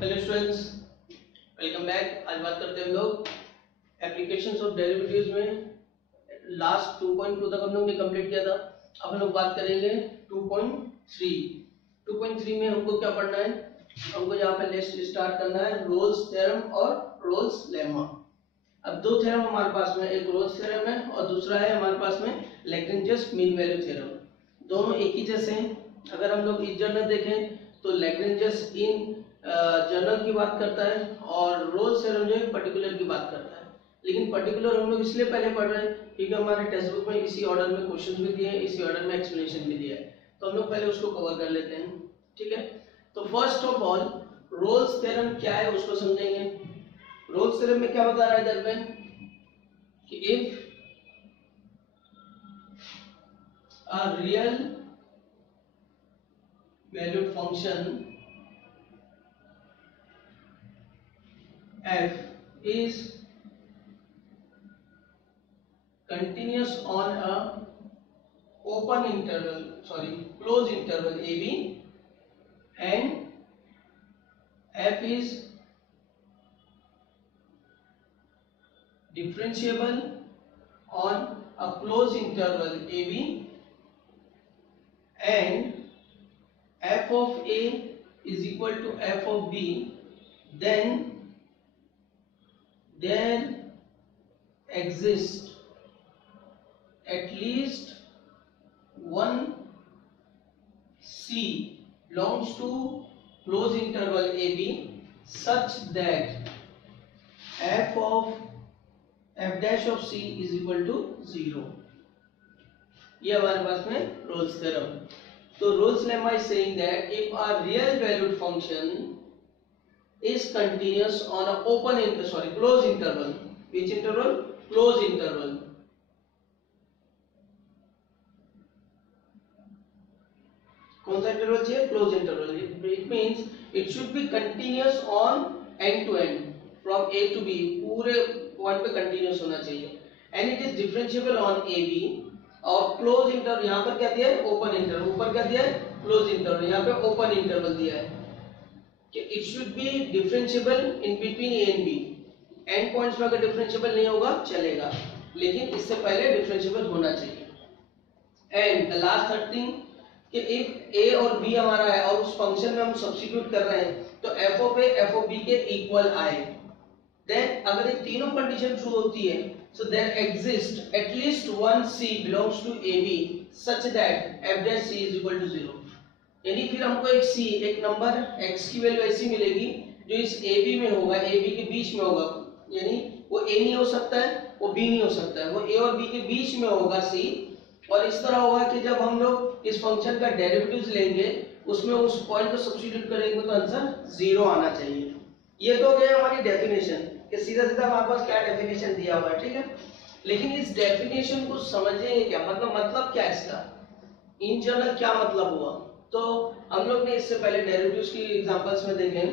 Hello students, welcome back. आज बात करते हैं हम लोग एप्लीकेशंस ऑफ डेरिवेटिव्स में। लास्ट 2.2 तक हम लोग ने कंप्लीट किया था। अब हम लोग बात करेंगे 2.3। 2.3 में हमको क्या पढ़ना है? हमको यहाँ पे लिस्ट स्टार्ट करना है रोल्स थ्योरम और रोल्स लेमा। अब दो थ्योरम हमारे पास में, एक रोल्स थ्योरम है और दूसरा है हमारे पास में लैग्रेंजियस मीन वैल्यू थ्योरम। दोनों एक ही जैसे हैं। अगर हम लोग इस जर्नल देखें तो लैग्रेंजियस इन जनरल की बात करता है और रोल्स थ्योरम जो है पर्टिकुलर की बात करता है। लेकिन पर्टिकुलर हम लोग इसलिए पहले पढ़ रहे हैं क्योंकि हमारे टेक्स्ट बुक में इसी ऑर्डर में क्वेश्चंस भी दिए हैं, इसी ऑर्डर में एक्सप्लेनेशन भी दिया है, तो हम लोग पहले उसको कवर कर लेते हैं। ठीक है, तो first of all roles theorem क्या है उसको समझेंगे। रोल्स थ्योरम में क्या बता रहा है इधर पे कि if a real valued function f is continuous on a closed interval ab and f is differentiable on a closed interval ab and f of a is equal to f of b, then there exists at least one c belongs to closed interval ab such that f dash of c is equal to 0। ये हमारे पास में Rolle's theorem. तो Rolle's lemma is saying that if a real valued function is continuous on a closed interval, which interval? Closed interval. कौन सा interval चाहिए? Close interval. It means it should be continuous on end to end from a to b, पूरे point पे continuous होना चाहिए। And it is differentiable on ab और close interval यहाँ पर क्या दिया है? Open interval. ऊपर क्या दिया है? Close interval. यहाँ पे ओपन इंटरवल दिया है कि it should be differentiable in between A and B. End points में अगर डिफरेंशिएबल नहीं होगा चलेगा, लेकिन इससे पहले डिफरेंशिएबल होना चाहिए। And the last third thing कि इफ ए और बी हमारा है और उस फंक्शन में हम सब्स्टिट्यूट कर रहे हैं तो F of A F of B के इक्वल आए, देन अगर ये तीनों कंडीशन ट्रू होती है so there exists at least one c belongs to ab such that f dash c is equal to 0। यानी फिर हमको एक c, एक नंबर x की वैल्यू ऐसी मिलेगी जो इस ab में होगा, ab के बीच में होगा। यानी वो a नहीं हो सकता है, वो b नहीं हो सकता है, वो a और b के बीच में होगा c। और इस तरह होगा कि जब हम लोग इस फंक्शन का डेरिवेटिव्स लेंगे उसमें उस पॉइंट को सब्स्टिट्यूट करेंगे तो आंसर 0 आना चाहिए। ये तो हो गया हमारी डेफिनेशन कि सीधा सीधा हमारे पास क्या डेफिनेशन दिया हुआ है। ठीक है, लेकिन इस डेफिनेशन को समझेंगे क्या, मतलब क्या इसका इन जनरल क्या मतलब हुआ। तो हम लोग ने इससे पहले डेरिवेटिव्स की एग्जांपल्स में देखे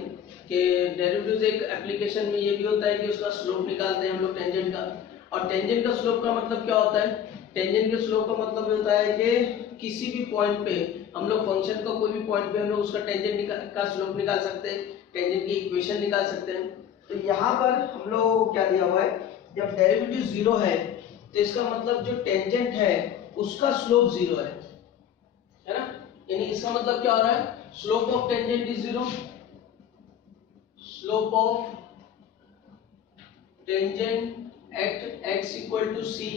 कि डेरिवेटिव्स एक एप्लीकेशन में ये भी होता है कि उसका स्लोप निकालते हैं हम लोग टेंजेंट का। और टेंजेंट का स्लोप का मतलब क्या होता है? टेंजेंट के स्लोप का मतलब होता है कि किसी भी पॉइंट पे हम लोग फंक्शन का कोई भी पॉइंट पे हम लोग उसका टेंजेंट का स्लोप निकाल सकते हैं, टेंजेंट की इक्वेशन निकाल सकते हैं। तो यहाँ पर हम लोग क्या दिया हुआ है, जब डेरिवेटिव 0 है तो इसका मतलब जो टेंजेंट है उसका स्लोप 0 है ना। यानी इसका मतलब क्या हो रहा है? Slope of tangent is 0, slope of tangent at x equal to c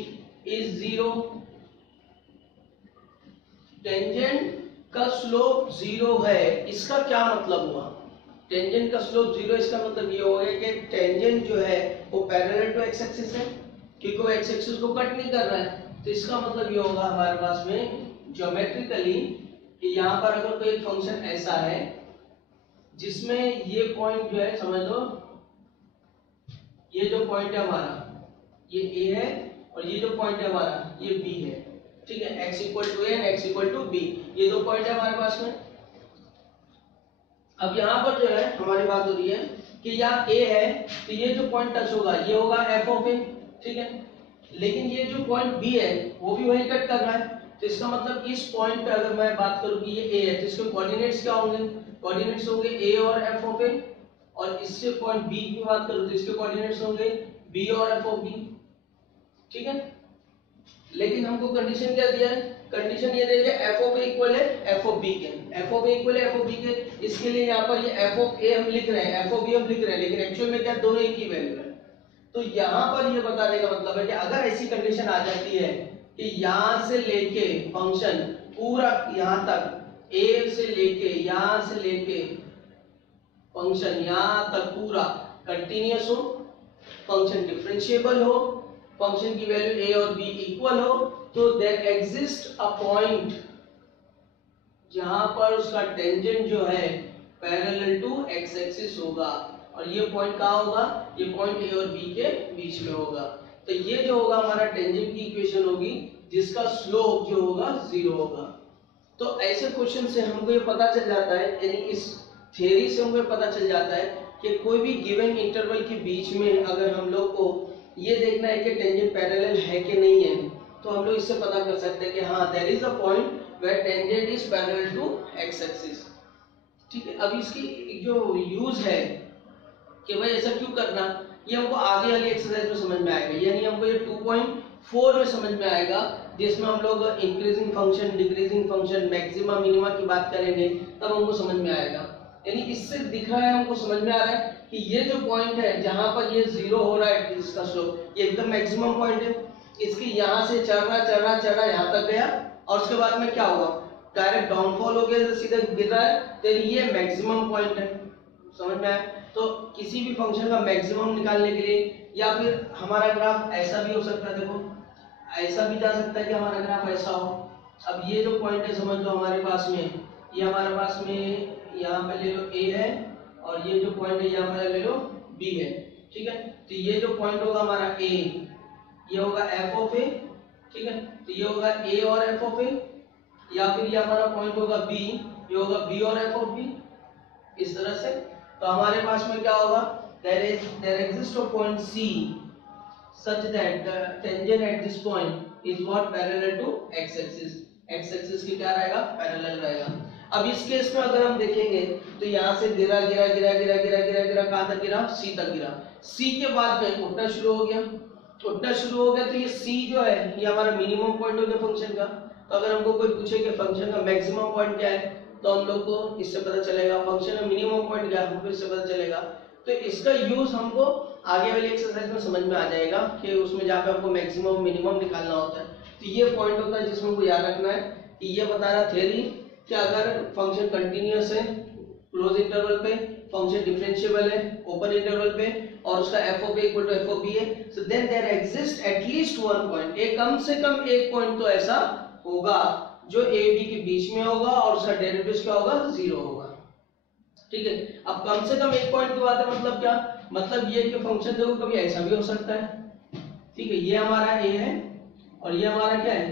is 0। Tangent का स्लोप 0 है, इसका क्या मतलब हुआ? टेंजेंट का स्लोप 0, इसका मतलब ये हो गया कि टेंजेंट जो है वो पैरेलल टू एक्स एक्सिस है क्योंकि वो एक्स एक्सिस को कट नहीं कर रहा है। तो इसका मतलब ये होगा हमारे पास में ज्योमेट्रिकली कि यहाँ पर अगर कोई फंक्शन ऐसा है जिसमें ये पॉइंट जो है, समझ लो ये जो पॉइंट है हमारा ये a है और ये जो पॉइंट है हमारा ये b है। ठीक है, x equal to a and x equal to b, ये दो पॉइंट है हमारे पास में। अब यहाँ पर जो है हमारी बात हो रही है कि यहाँ a है तो ये जो पॉइंट टच होगा ये होगा f ऑफ a। ठीक है, लेकिन ये जो पॉइंट b है वो भी वही कट कर रहा है। तो इसका मतलब इस पॉइंट पे अगर मैं बात करूं कि ये a है तो इसके कोऑर्डिनेट्स क्या होंगे? कोऑर्डिनेट्स होंगे a और f ऑफ a। और इससे पॉइंट बी की बात करूं तो इसके कोऑर्डिनेट्स होंगे बी और एफ ऑफ बी, ठीक है। लेकिन हमको कंडीशन क्या दिया है, कंडीशन ये देगा एफ ऑफ ए इक्वल है एफ ऑफ बी के, एफ ऑफ ए इक्वल है एफ ऑफ बी के। इसके लिए यहाँ पर ये एफ ऑफ ए हम लिख रहे हैं, एफ ऑफ बी हम लिख रहे हैं, लेकिन एक्चुअल में क्या दोनों एक ही वैल्यू है। तो यहाँ पर ये बताने का मतलब है कि अगर ऐसी कंडीशन आ जाती है कि यहाँ से लेके फंक्शन पूरा यहाँ तक, ए से लेके फंक्शन यहाँ तक पूरा कंटिन्यूअस हो, फंक्शन डिफरेंशिएबल हो, फंक्शन की वैल्यू ए और बी इक्वल हो, तो देयर एग्जिस्ट अ पॉइंट जहां पर उसका टेंजेंट जो है पैरेलल टू एक्स एक्सिस होगा, और ये पॉइंट कहाँ होगा, ये पॉइंट ए और बी के बीच में होगा। तो ये जो होगा हमारा टेंजेंट की इक्वेशन होगी जिसका स्लोप जो होगा 0 होगा। तो ऐसे क्वेश्चन से हमको ये पता चल जाता है, यानी इस थ्योरी से हमको पता चल जाता है कि कोई भी गिवन इंटरवल के बीच में अगर हम लोग को ये देखना है कि टेंजेंट पैरेलल है कि नहीं है, तो हम लोग इससे पता कर सकते हैं कि हाँ there is a point where tangent is parallel to X axis, ठीक है। अब इसकी जो यूज है कि भाई ऐसा क्यों करना, ये हमको आगे वाली एक्सरसाइज में समझ में आएगा, यानी हमको ये 2.4 में समझ में आएगा, जिसमें हम लोग increasing function, decreasing function, maxima minima की बात करेंगे, तब हमको समझ में आएगा। यानी इससे दिख रहा है, हमको समझ में आ रहा है कि ये जो पॉइंट है जहां पर ये 0 हो रहा है इसका स्लोप, ये एकदम मैक्सिमम पॉइंट है। इसकी यहाँ से चढ़ रहा यहाँ तक गया, और उसके बाद में क्या होगा, डायरेक्ट डाउनफॉल हो गया, सीधा गिर रहा है, तो ये मैक्सिमम पॉइंट है। समझ में आया? तो किसी भी फंक्शन का मैक्सिमम निकालने के लिए, या फिर हमारा ग्राफ ऐसा भी हो सकता है, देखो ऐसा भी जा सकता है कि हमारा ग्राफ ऐसा हो। अब ये जो पॉइंट है समझ लो हमारे पास में, ये हमारे पास में यहाँ पे ले लो ए है, और ये जो पॉइंट है यहाँ पे ले लो बी है, ठीक है। तो ये जो पॉइंट होगा हमारा ए, ये होगा एफ ऑफ ए, ठीक है। तो ये होगा ए और एफ ऑफ ए, या फिर ये हमारा पॉइंट होगा बी, ये होगा बी और एफ ऑफ बी, इस तरह से। तो हमारे पास में क्या होगा, there exists a point C such that the tangent at this point is what parallel to x axis, x axis की क्या रहेगा, पैरेलल रहेगा। अब इस केस में अगर हम देखेंगे तो यहाँ से गिरा कहाँ तक गिरा, सी तक गिरा, सी के बाद में उठना शुरू हो गया, तो ये सी जो है ये हमारा मिनिमम पॉइंट हो गया फंक्शन का। तो अगर हमको कोई पूछे कि फंक्शन का मैक्सिमम पॉइंट क्या है, तो हम लोग को इससे पता चलेगा, फंक्शन का मिनिमम पॉइंट क्या है हमको इससे पता चलेगा। तो इसका यूज हमको आगे वाली एक्सरसाइज में समझ में आ जाएगा कि उसमें जहाँ पे हमको मैक्सिमम मिनिमम निकालना होता है। तो ये पॉइंट होता है जिसमें हमको याद रखना है कि ये बता रहा थ्योरी कि अगर फंक्शन कंटिन्यूअस है क्लोज इंटरवल पे, फंक्शन डिफरेंशिएबल है ओपन इंटरवल पे, और उसका F of A equal to F of B है, so then there exist at least one point, एक कम से कम एक पॉइंट तो ऐसा होगा जो ए बी के बीच में होगा और उसका डेरिवेटिव क्या होगा, 0 होगा, ठीक है। अब कम से कम एक पॉइंट की बात है, मतलब क्या, मतलब ये कि फंक्शन देखो कभी ऐसा भी हो सकता है, ठीक है, ये हमारा ए है और ये हमारा क्या है,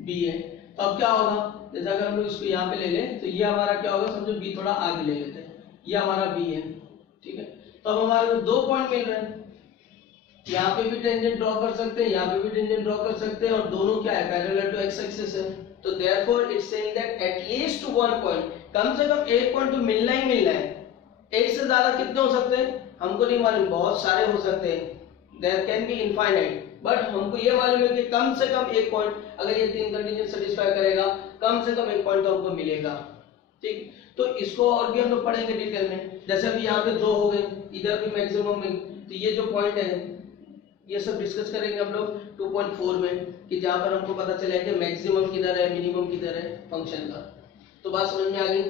बी है। तो अब क्या होगा, जैसा अगर हम लोग इसको यहाँ पे ले लें तो ये हमारा क्या होगा, समझो बी थोड़ा आगे ले लेते हैं, ये हमारा बी है, ठीक है। तो अब हमारे को 2 पॉइंट मिल रहे हैं, यहाँ पे भी टेंजेंट ड्रॉ कर सकते हैं, यहाँ पे भी टेंजेंट ड्रॉ कर सकते हैं, और दोनों क्या है, पैरेलल टू एक्स एक्सिस है। तो therefore it's saying that at least one point, कम से कम एक पॉइंट तो मिलना ही मिलना है। एक से ज्यादा कितने हो सकते हैं हमको नहीं मालूम, बहुत सारे हो सकते हैं, there can be infinite, but हमको ये मालूम है कि कम से कम एक पॉइंट, अगर ये 3 कंडीशन सेटिस्फाई करेगा, कम से कम एक पॉइंट तो हमको मिलेगा, ठीक। तो इसको और भी हम लोग पढ़ेंगे डिटेल में, जैसे अभी यहाँ पे 2 हो गए, इधर भी मैक्सिमम में, तो ये जो पॉइंट है ये सब डिस्कस करेंगे हम लोग 2.4 में, कि जहाँ पर हमको पता चलेगा कि मैक्सिमम किधर है, मिनिमम किधर है फंक्शन का। तो बात समझ में आ गई।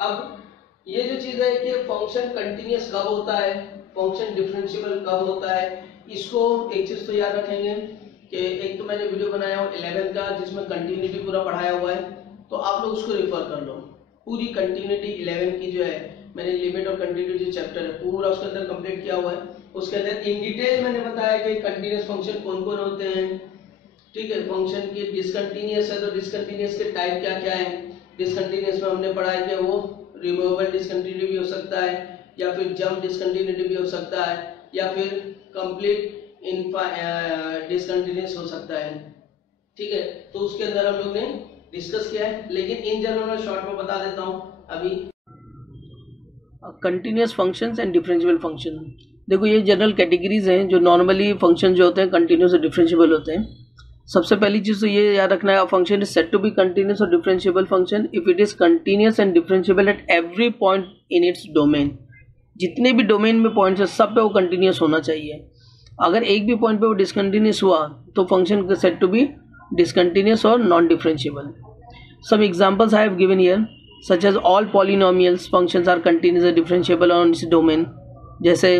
अब ये जो चीज है कि फंक्शन कंटिन्यूअस कब होता है, फंक्शन डिफरेंशिएबल कब होता है, इसको एक चीज तो याद रखेंगे कि एक तो मैंने वीडियो बनाया हूँ 11 का जिसमें कंटिन्यूटी पूरा पढ़ाया हुआ है, तो आप लोग उसको रेफर कर लो। पूरी कंटिन्यूटी 11 की जो है मैंने लिमिट और कंटिन्यूटी चैप्टर है पूरा उसके अंदर कंप्लीट किया हुआ है। उसके अंदर इन डिटेल मैंने बताया कि कंटिन्यूअस फंक्शन कौन कौन होते हैं, ठीक है। फंक्शन की डिसकंटिन्यूअस है तो डिसकंटिन्यूअस के टाइप क्या क्या है, डिसकंटिन्यूअस में हमने पढ़ा है कि वो रिमूवेबल डिसकंटिन्यूटी भी हो सकता है, या फिर जंप डिसकंटिन्यूटी भी हो सकता है, या फिर कंप्लीट डिसकंटिन्यूअस हो सकता है, ठीक है। तो उसके अंदर हम लोग ने डिस्कस किया है, लेकिन इन जनरल में शॉर्ट में बता देता हूँ अभी। Continuous functions and differentiable function. देखो ये जनरल कैटेगरीज हैं जो नॉर्मली फंक्शन जो होते हैं कंटिन्यूस और डिफरेंशिएबल होते हैं। सबसे पहली चीज़ तो ये याद रखना है, function is said to be continuous और differentiable function if it is continuous and differentiable at every point in its domain. जितने भी डोमेन में पॉइंट्स है सब पे वो कंटिन्यूस होना चाहिए। अगर एक भी पॉइंट पे वो डिसकंटिन्यूस हुआ तो function said to be discontinuous or non-differentiable. Some examples I have given here, such as all polynomials functions are continuous and differentiable on its domain. जैसे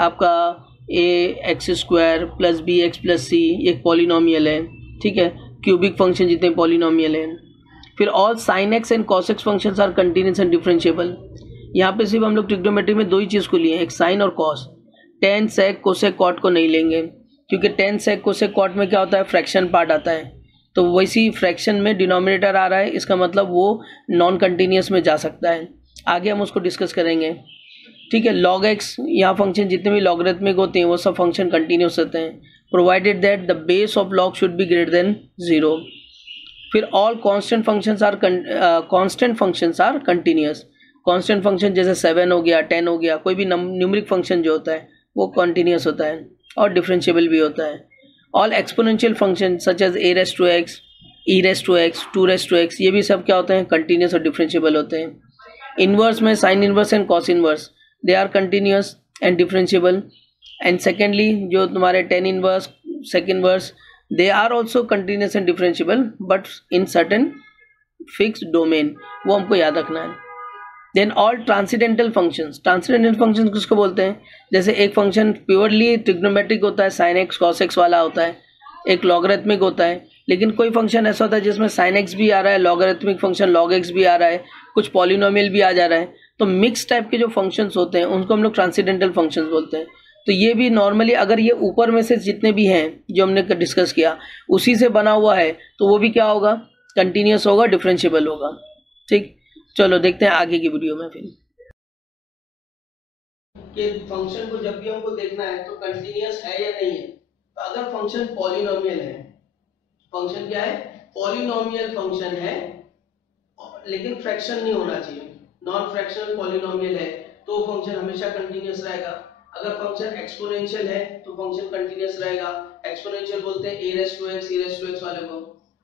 आपका a x square plus B X plus C एक polynomial है, ठीक है, cubic function जितने polynomial हैं। फिर all sine X and cos X functions are continuous and differentiable. यहाँ पे सिर्फ हम लोग ट्रिग्नोमेट्री में दो ही चीज़ को लिए, एक साइन और cos. Tan sec cosec cot को नहीं लेंगे, क्योंकि टेन सेक कोसेक कॉट में क्या होता है, फ्रैक्शन पार्ट आता है। तो वैसी फ्रैक्शन में डिनोमिनेटर आ रहा है, इसका मतलब वो नॉन कंटिन्यूस में जा सकता है। आगे हम उसको डिस्कस करेंगे, ठीक है। लॉग एक्स, यहाँ फंक्शन जितने भी लॉगरिथमिक होते हैं वो सब फंक्शन कंटिन्यूस होते हैं, provided that the base of log should be greater than 0। फिर all constant functions are continuous. Constant function जैसे 7 हो गया, 10 हो गया, कोई भी न्यूमेरिक फंक्शन जो होता है वो कंटिन्यूस होता है और डिफरेंशिएबल भी होता है। All exponential function such as a raise to X, e raise to X, 2 raise to X, ये भी सब क्या होते हैं, कंटिन्यूस और डिफरेंशिएबल होते हैं। इनवर्स में sine inverse and cos inverse, they are continuous and differentiable. And secondly जो तुम्हारे tan inverse, sec inverse, they are also continuous and differentiable but in certain fix domain, वो हमको याद रखना है। Then all transcendental functions, transcendental functions किसको बोलते हैं, जैसे एक फंक्शन प्योरली ट्रिग्नोमेट्रिक होता है, साइन एक्स कॉस एक्स वाला होता है, एक लॉगरिथमिक होता है, लेकिन कोई फंक्शन ऐसा होता है जिसमें साइन एक्स भी आ रहा है, लॉगरिथमिक फंक्शन लॉग एक्स भी आ रहा है, कुछ पॉलिनोमियल भी आ जा रहा है। तो मिक्स टाइप के जो फंक्शंस होते हैं उनको हम लोग ट्रांसीडेंटल फंक्शंस बोलते हैं। तो ये भी नॉर्मली अगर ये ऊपर में से जितने भी हैं जो हमने डिस्कस किया उसी से बना हुआ है तो वो भी क्या होगा, कंटिन्यूस होगा, डिफरेंशिएबल होगा, ठीक। चलो देखते हैं आगे की वीडियो में फिर कि फंक्शन को जब भी हमको देखना है तो कंटिन्यूस है या नहीं है। तो अगर फंक्शन पॉलिनोमियल है, फंक्शन क्या है, पॉलिनोमियल फंक्शन है लेकिन फ्रैक्शन नहीं होना चाहिए, नॉन फ्रैक्शनल पॉलिनोमियल है तो फंक्शन हमेशा कंटिन्यूस रहेगा। अगर फंक्शन एक्सपोनेंशियल है तो फंक्शन कंटिन्यूस रहेगा, एक्सपोनेंशियल बोलते हैं a raise to X, e raise to X वाले को।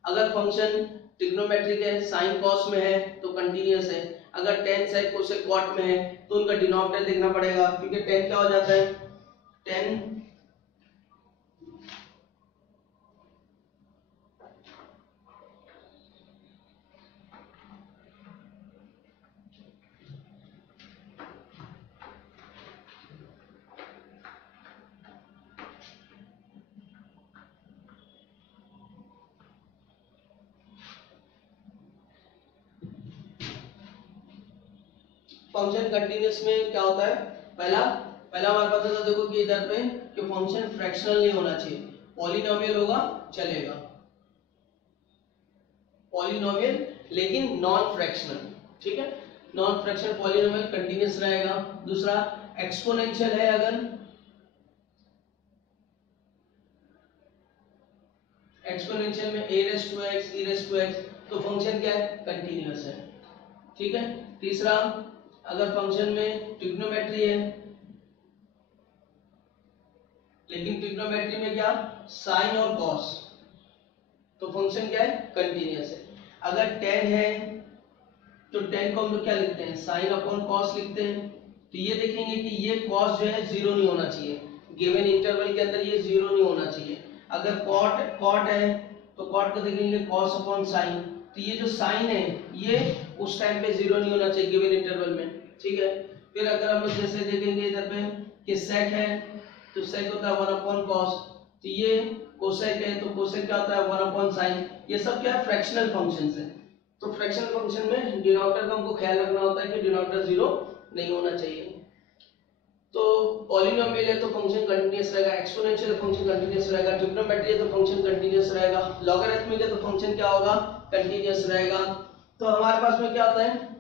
अगर फंक्शन ट्रिग्नोमेट्रिक है, साइन कॉस में है तो कंटिन्यूस है। अगर टेन सेक कोसेक कॉट में है तो उनका डिनोमिनेटर देखना पड़ेगा, क्योंकि टेन क्या हो जाता है, टेन फंक्शन कंटिन्यूस में क्या होता है, पहला हमारे पास होता है, देखो कि इधर पे कि फंक्शन फ्रैक्शनल नहीं होना चाहिए, पॉलिनोमियल होगा चलेगा, पॉलिनोमियल लेकिन नॉन फ्रैक्शनल, ठीक है, नॉन फ्रैक्शनल पॉलिनोमियल कंटिन्यूस रहेगा। दूसरा एक्सपोनेंशियल है, अगर एक्सपोनेंशियल में a raise to X, e raise to X, तो फंक्शन क्या है, कंटिन्यूस है, ठीक है। तीसरा अगर फंक्शन में ट्रिग्नोमेट्री है लेकिन ट्रिग्नोमेट्री में क्या, साइन और कॉस, तो फंक्शन क्या है, कंटिन्यूस है। अगर टेन है तो टेन को हम लोग क्या लिखते हैं, साइन अपॉन कॉस लिखते हैं। तो ये देखेंगे कि ये कॉस जो है जीरो नहीं होना चाहिए, गिवन इंटरवल के अंदर ये जीरो नहीं होना चाहिए। अगर कॉट है तो कॉट को देखेंगे कॉस अपॉन साइन, तो ये जो साइन है ये उस टाइम पे जीरो नहीं होना चाहिए गिवन इंटरवल में, ठीक है। फिर अगर हम लोग जैसे देखेंगे इधर पे कि सेक है तो सेक होता है 1 अपॉन कॉस, तो ये कोसेक है तो कोसेक क्या होता है 1 अपॉन साइन। ये सब क्या है, फ्रैक्शनल फंक्शंस हैं। तो फ्रैक्शनल फंक्शन में डिनोमिनेटर का हमको ख्याल रखना होता है कि डिनोमिनेटर जीरो नहीं होना चाहिए। तो पॉलिनोमियल है तो फंक्शन कंटीन्यूअस रहेगा, एक्सपोनेंशियल फंक्शन कंटीन्यूअस रहेगा, ट्रिग्नोमेट्री है तो फंक्शन कंटीन्यूअस रहेगा, लॉगरिथमिक है तो फंक्शन क्या होगा, कंटीन्यूअस रहेगा। तो हमारे पास में क्या आता है,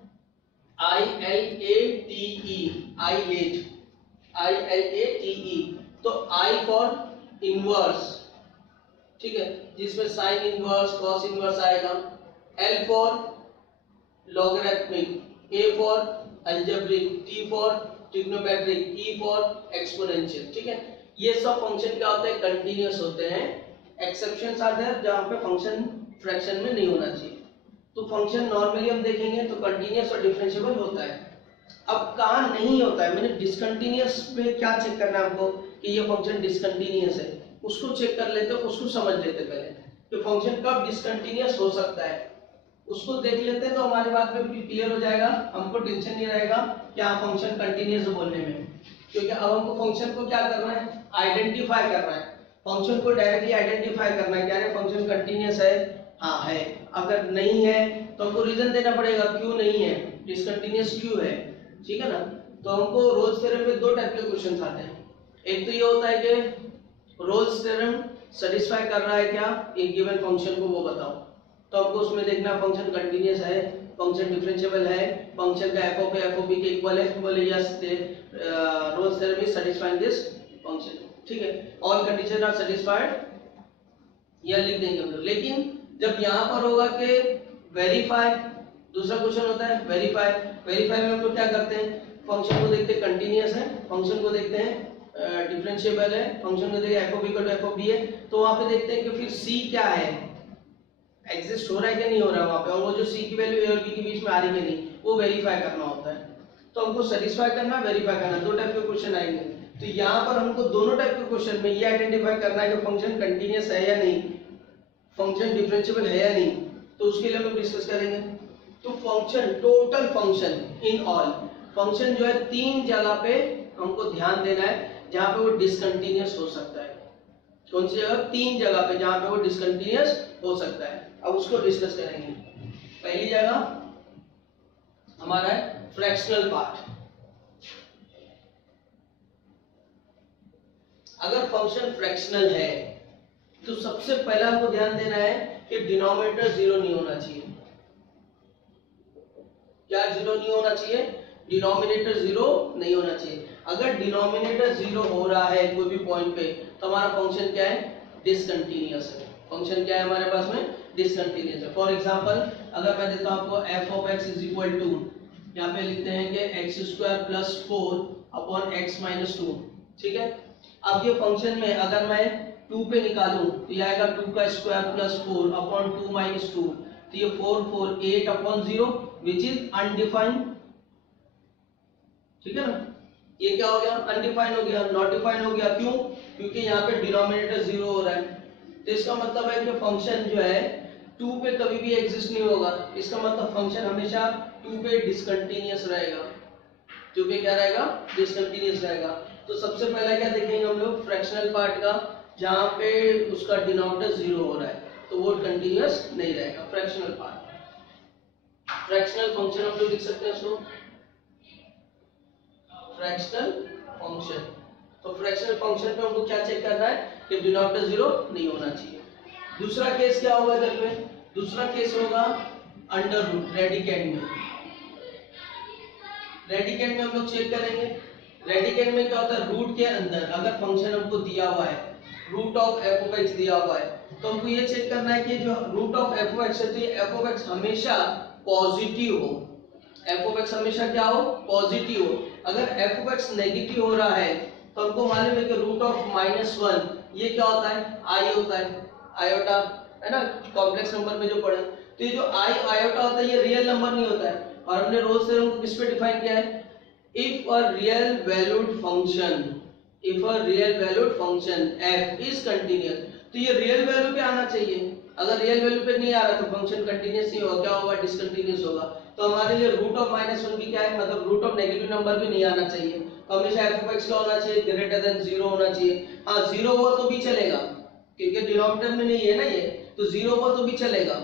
ILATE, तो I फॉर इनवर्स, ठीक है, जिसमें साइन इनवर्स कॉस इनवर्स आएगा। L for logarithmic, A for algebraic, T for trigonometric, E for exponential. ठीक है, ये सब फंक्शन क्या होते हैं, कंटीन्यूअस होते हैं। एक्सेप्शंस आर देयर जहां पे फंक्शन फ्रैक्शन में नहीं होना चाहिए। तो फंक्शन नॉर्मली हम देखेंगे तो कंटीन्यूअस और डिफरेंशिएबल होता है। अब कहाँ नहीं होता है, मैंने डिसकंटीन्यूअस पे क्या चेक करना है आपको कि ये फंक्शन डिसकंटीन्यूअस है, उसको चेक कर लेते हैं, उसको समझ लेते हैं पहले कि फंक्शन कब डिसकंटीन्यूअस हो सकता है, उसको देख लेते हैं तो हमारी बात में क्लियर हो जाएगा, हमको टेंशन नहीं रहेगा क्या फंक्शन कंटीन्यूअस बोलने में। क्योंकि अब हमको फंक्शन को क्या करना है, आइडेंटिफाई करना है, फंक्शन को डायरेक्टली आइडेंटिफाई करना है, क्या फंक्शन कंटीन्यूअस है, हाँ है, अगर नहीं है तो हमको रीजन देना पड़ेगा क्यों नहीं है, डिसकंटीन्यूअस क्यों है। ठीक है ना, तो हमको रोल्स थ्योरम में दो टाइप के क्वेश्चन आते हैं। एक तो ये होता है कि रोल्स थ्योरम सेटिस्फाई कर रहा है क्या एक गिवन फंक्शन को, वो बताओ। तो हमको उसमें देखना फंक्शन कंटीन्यूअस है, फंक्शन डिफरेंशिएबल है, फंक्शन का F of A F of B के इक्वल है, बोले yes Rolle's theorem is satisfying this function. ठीक है, ऑल कंडीशन आर सैटिस्फाइड, यह लिख देंगे हम लोग। लेकिन जब यहाँ पर होगा कि वेरीफाई, दूसरा क्वेश्चन होता है वेरीफाई। वेरीफाई में हम लोग क्या करते हैं, फंक्शन को देखते हैं कंटीन्यूअस है, फंक्शन को देखते हैं डिफरेंशिएबल है, फंक्शन को देखते हैं F of B equal to F of B है, तो वहां पे देखते हैं कि फिर सी क्या है, एग्जिस्ट हो रहा है कि नहीं हो रहा है वहां पे, और वो जो सी की वैल्यू ए और बी के बीच में आ रही है नहीं, वो वेरीफाई करना होता है। तो हमको सेटिस्फाई करना, वेरीफाई करना, दो टाइप के क्वेश्चन आएंगे। तो यहाँ पर हमको दोनों टाइप के क्वेश्चन में ये आइडेंटिफाई करना है कि फंक्शन कंटीन्यूअस है या नहीं, फंक्शन डिफरेंशिएबल है या नहीं, तो उसके लिए हम लोग डिस्कस करेंगे। तो function, total function in all, function जो है तीन जगह पे हमको ध्यान देना है जहां पे वो डिसकंटीन्यूअस हो सकता है। कौन सी जगह, तीन जगह पे जहां पे वो डिसकंटीन्यूअस हो सकता है। अब उसको डिस्कस करेंगे। पहली जगह हमारा है फ्रैक्शनल पार्ट। अगर फंक्शन फ्रैक्शनल है तो सबसे पहला हमको ध्यान देना है कि डिनोमिनेटर जीरो नहीं होना चाहिए। क्या जीरो नहीं होना चाहिए, डिनोमिनेटर जीरो नहीं होना चाहिए। अगर डिनोमिनेटर जीरो हो रहा है कोई भी पॉइंट पे तो हमारा फंक्शन क्या है, डिसकंटीन्यूअस है। फंक्शन क्या है हमारे पास में, डिसकंटीन्यूअस है। फॉर एग्जांपल अगर मैं देता हूं आपको f of x is equal to, यहाँ पे लिखते हैं कि x square plus 4 upon x minus 2। ठीक है, अब ये फंक्शन में अगर मैं 2 पे निकालूं तो ये आएगा 2 का स्क्वायर प्लस 4 अपॉन 2 माइनस 2, तो ये 4 4 8 अपॉन 0 विच इज अनडिफाइंड। ठीक है ना, ये क्या हो गया, अनडिफाइंड हो गया, नॉट डिफाइंड हो गया। क्यों, क्योंकि यहाँ पे डिनोमिनेटर जीरो हो रहा है। तो इसका मतलब है कि फंक्शन जो है 2 पे कभी भी एग्जिस्ट नहीं होगा। इसका मतलब फंक्शन हमेशा 2 पे डिसकंटीन्यूअस रहेगा, 2 पे क्या रहेगा, डिसकंटीन्यूअस रहेगा। तो सबसे पहला क्या देखेंगे हम लोग, फ्रैक्शनल पार्ट का, जहां पे उसका डिनोमिनेटर जीरो हो रहा है तो वो कंटीन्यूअस नहीं रहेगा, फ्रैक्शनल पार्ट। फ्रैक्शनल फंक्शन हम लोग लिख सकते हैं उसको फ्रैक्शनल फंक्शन। तो फ्रैक्शनल फंक्शन पे हमको क्या चेक करना है कि डिनोमिनेटर जीरो नहीं होना चाहिए। दूसरा केस क्या होगा इधर में, दूसरा केस होगा अंडर रूट, रेडिकेंड में। रेडिकेंड में हम लोग चेक करेंगे, रेडिकेंड में क्या होता है, रूट के अंदर अगर फंक्शन हमको दिया हुआ है, root of F of X दिया हुआ है, तो हमको ये चेक करना है कि जो root of F of X है तो ये एफ ऑफ एक्स हमेशा पॉजिटिव हो, एफ ऑफ एक्स हमेशा क्या हो, पॉजिटिव हो। अगर एफ ऑफ एक्स नेगेटिव हो रहा है तो हमको मालूम है कि रूट ऑफ -1 ये क्या होता है, आई होता है, आयोटा है ना, कॉम्प्लेक्स नंबर में जो पढ़े। तो ये जो आई आयोटा होता है ये रियल नंबर नहीं होता है, और हमने रोल्स थ्योरम को किस पे डिफाइन किया है, if a real valued function, if a real valued function f is continuous, तो ये रियल वैल्यू पे आना चाहिए। अगर रियल वैल्यू पे नहीं आ रहा तो फंक्शन कंटीन्यूअस नहीं होगा, क्या होगा, डिसकंटीन्यूअस होगा। तो हमारे लिए रूट ऑफ -1 भी क्या है, मतलब रूट ऑफ नेगेटिव नंबर भी नहीं आना चाहिए। तो हमेशा f ऑफ x क्या होना चाहिए, ग्रेटर देन 0 होना चाहिए। हाँ 0 हुआ तो भी चलेगा क्योंकि डिनोमिनेटर में नहीं है ना ये, तो 0 हुआ तो भी चलेगा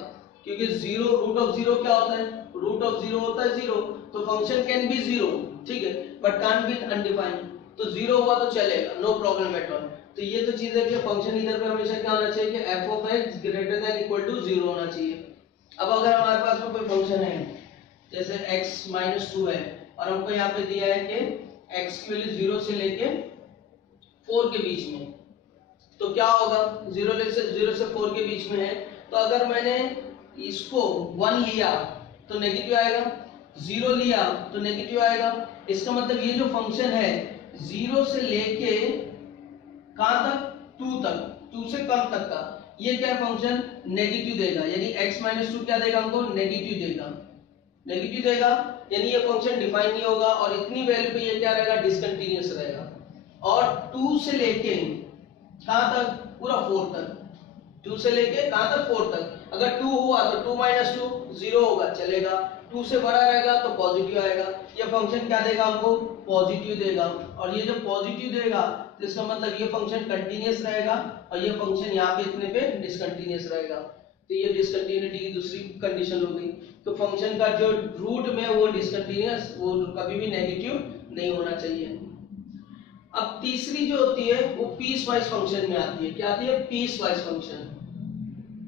क्योंकि 0 रूट ऑफ 0 क्या होता है, रूट ऑफ 0 होता है 0, तो फंक्शन कैन बी 0, ठीक है, बट कांट बी अनडिफाइंड। तो 0 हुआ तो चलेगा, नो प्रॉब्लम एट ऑल। तो ये तो चीज है कि फंक्शन इधर पे हमेशा क्या होना चाहिए कि f of x greater than equal to 0 होना चाहिए। अब अगर हमारे पास में कोई फंक्शन है जैसे x माइनस 2 है और हमको यहाँ पे दिया है कि x की वैल्यू 0 से लेके 4 के बीच में, तो क्या होगा, 0 से 4 के बीच में है, तो अगर मैंने इसको 1 लिया तो नेगेटिव आएगा, 0 लिया तो नेगेटिव आएगा। इसका मतलब ये जो फंक्शन है 0 से लेके कहां तक, 2 तक, 2 से कम तक का, ये क्या फंक्शन नेगेटिव देगा, यानी x माइनस 2 क्या देगा हमको, नेगेटिव देगा, नेगेटिव देगा, यानी ये फंक्शन डिफाइन नहीं होगा और इतनी वैल्यू पे ये क्या रहेगा, डिसकंटीन्यूअस रहेगा। और 2 से लेके कहां तक, पूरा 4 तक, 2 से लेके कहां तक, 4 तक। अगर 2 हुआ तो 2 माइनस 2 0 होगा, चलेगा। 2 से बड़ा रहेगा तो पॉजिटिव आएगा। ये फंक्शन क्या देगा हमको, पॉजिटिव देगा। और ये जो पॉजिटिव देगा तो इसका मतलब ये फंक्शन कंटीन्यूअस रहेगा और ये फंक्शन यहाँ पे इतने पे डिसकंटीन्यूअस रहेगा। तो ये डिसकंटिन्यूटी की दूसरी कंडीशन हो गई। तो फंक्शन का जो रूट में वो डिसकंटीन्यूअस, वो कभी भी नेगेटिव नहीं होना चाहिए। अब तीसरी जो होती है वो पीस वाइज फंक्शन में आती है। क्या आती है, piecewise function,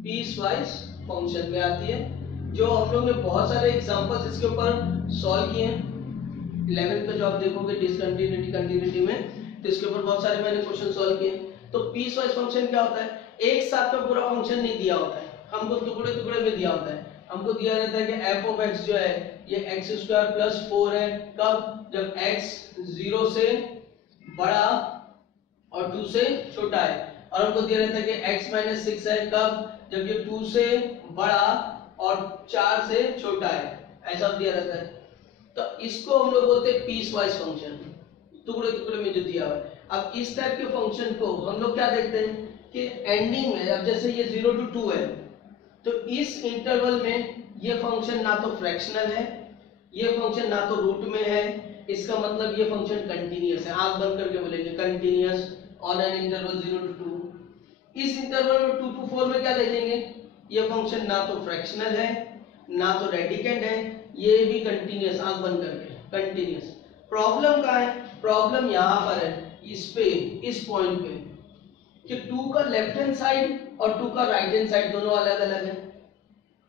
piecewise function में आती है, जो हम लोग ने बहुत सारे एग्जांपल्स इसके ऊपर सॉल्व किए हैं। 11th का जो आप देखोगे डिसकंटिन्यूटी कंटिन्यूटी में, तो इसके ऊपर बहुत सारे मैंने क्वेश्चन सॉल्व किए। तो पीस वाइज फंक्शन क्या होता है, एक साथ में पूरा फंक्शन नहीं दिया होता है, हमको टुकड़े टुकड़े में दिया होता है। हमको दिया रहता है कि f ऑफ x जो है ये x² प्लस 4 है, कब, जब x 0 से बड़ा और 2 से छोटा है। और हमको दिया रहता है कि x माइनस 6 है, कब, जब ये 2 से बड़ा और 4 से छोटा है, ऐसा दिया रहता है। तो इसको हम लोग बोलते हैं पीस वाइज फंक्शन, टुकड़े टुकड़े में जो दिया हुआ है। अब इस टाइप के फंक्शन को हम लोग क्या देखते हैं कि एंडिंग में, अब जैसे ये 0 to 2 है, तो इस इंटरवल में ये फंक्शन ना तो फ्रैक्शनल है, ये फंक्शन ना तो रूट में है, इसका मतलब ये फंक्शन कंटीन्यूअस है। आंख बंद करके बोलेंगे continuous on an interval 0 to 2। इस इंटरवल में 2 to 4 में क्या देखेंगे, ये फंक्शन ना तो फ्रैक्शनल है ना तो रेडिकेंड है, ये भी कंटीन्यूअस, आंख बंद करके कंटीन्यूअस। प्रॉब्लम कहाँ है, प्रॉब्लम यहाँ पर है, इस पे, इस पॉइंट पे, कि 2 का लेफ्ट हैंड साइड और 2 का राइट हैंड साइड दोनों अलग अलग है।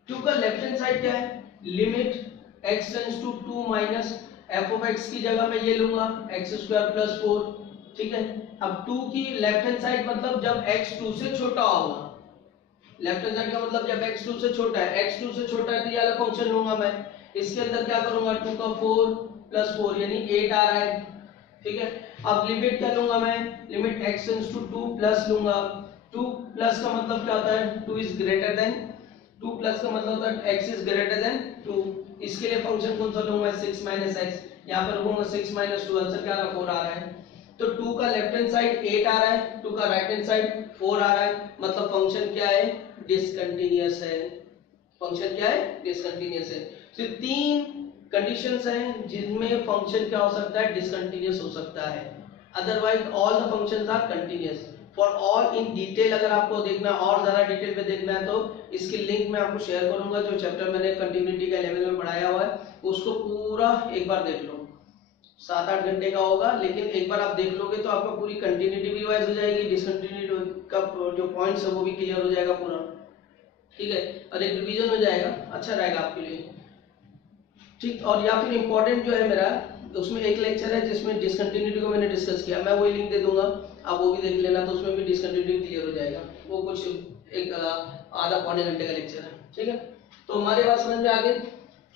2 का लेफ्ट हैंड साइड क्या है, limit x tends to 2 minus f of x की जगह मैं ये लूंगा x² प्लस 4, ठीक है। अब 2 की लेफ्ट हैंड साइड मतलब जब x 2 से छोटा होगा, लेफ्ट हैंड साइड का मतलब जब x 2 से छोटा है, x 2 से छोटा है तो ये वाला फंक्शन लूंगा मैं। इसके अंदर क्या करूंगा, 2 का 4 प्लस 4 यानी 8 आ रहा है, ठीक है। अब लिमिट क्या लूंगा मैं, limit x tends to 2 plus लूंगा। 2 प्लस का मतलब क्या होता है, 2 इज ग्रेटर देन, 2 प्लस का मतलब होता है x इज ग्रेटर देन 2। इसके लिए फंक्शन कौन सा लूंगा, 6 माइनस x, यहाँ पर लूंगा 6 माइनस 2, आंसर क्या आ रहा है, 4 आ रहा है। तो 2 का लेफ्ट हैंड साइड 8 आ रहा है, 2 का राइट हैंड साइड 4 आ रहा है, मतलब फंक्शन क्या है, डिसकंटीन्यूअस है। फंक्शन क्या है, डिसकंटीन्यूअस है। तो 3 कंडीशंस हैं जिनमें फंक्शन क्या हो सकता है, डिसकंटीन्यूअस हो सकता है। Otherwise all the functions are continuous. For all in detail अगर आपको देखना और ज्यादा डिटेल में देखना है तो इसकी लिंक मैं आपको शेयर करूंगा, जो चैप्टर मैंने कंटिन्यूटी का 11 में पढ़ाया हुआ है उसको पूरा एक बार देख लो। 7-8 घंटे का होगा, लेकिन एक बार आप देख लोगे तो आपको पूरी कंटिन्यूटी भी रिवाइज हो जाएगी, डिसकंटिन्यूटी का जो पॉइंट्स है वो भी क्लियर हो जाएगा पूरा, ठीक है। और एक रिवीजन हो जाएगा, अच्छा रहेगा आपके लिए, ठीक। और या फिर इंपॉर्टेंट जो है मेरा, उसमें एक लेक्चर है जिसमें डिसकंटिन्यूटी को मैंने डिस्कस किया, मैं वही लिंक दे दूंगा, आप वो भी देख लेना, तो उसमें भी डिसकंटिन्यूटी क्लियर हो जाएगा। वो कुछ एक आधा पौने घंटे का लेक्चर है, ठीक है। तो हमारे पास समझ में आ गई,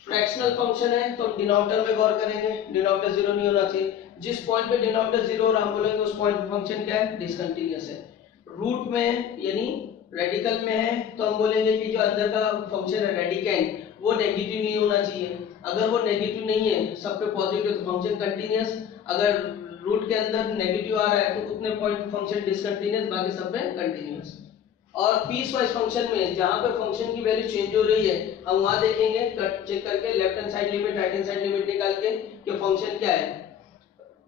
फ्रैक्शनल फंक्शन है तो डिनोमिनेटर में गौर करेंगे, डिनोमिनेटर 0 नहीं होना चाहिए। जिस पॉइंट पे डिनोमिनेटर 0 और हम बोलेंगे उस पॉइंट पे फंक्शन क्या है, डिसकंटीन्यूअस है। रूट में यानी रेडिकल में है तो हम बोलेंगे कि जो अंदर का फंक्शन है रेडिकेंड, वो नेगेटिव नहीं होना चाहिए। अगर वो नेगेटिव नहीं है, सब पे पॉजिटिव, तो फंक्शन कंटीन्यूअस। अगर रूट के अंदर नेगेटिव आ रहा है तो उतने पॉइंट पे फंक्शन डिसकंटीन्यूअस, बाकी सब पे कंटीन्यूअस। और पीस वाइज फंक्शन में जहां पे फंक्शन की वैल्यू चेंज हो रही है, हम वहां देखेंगे, कट चेक करके left hand side limit right hand side limit निकाल के कि फंक्शन क्या है,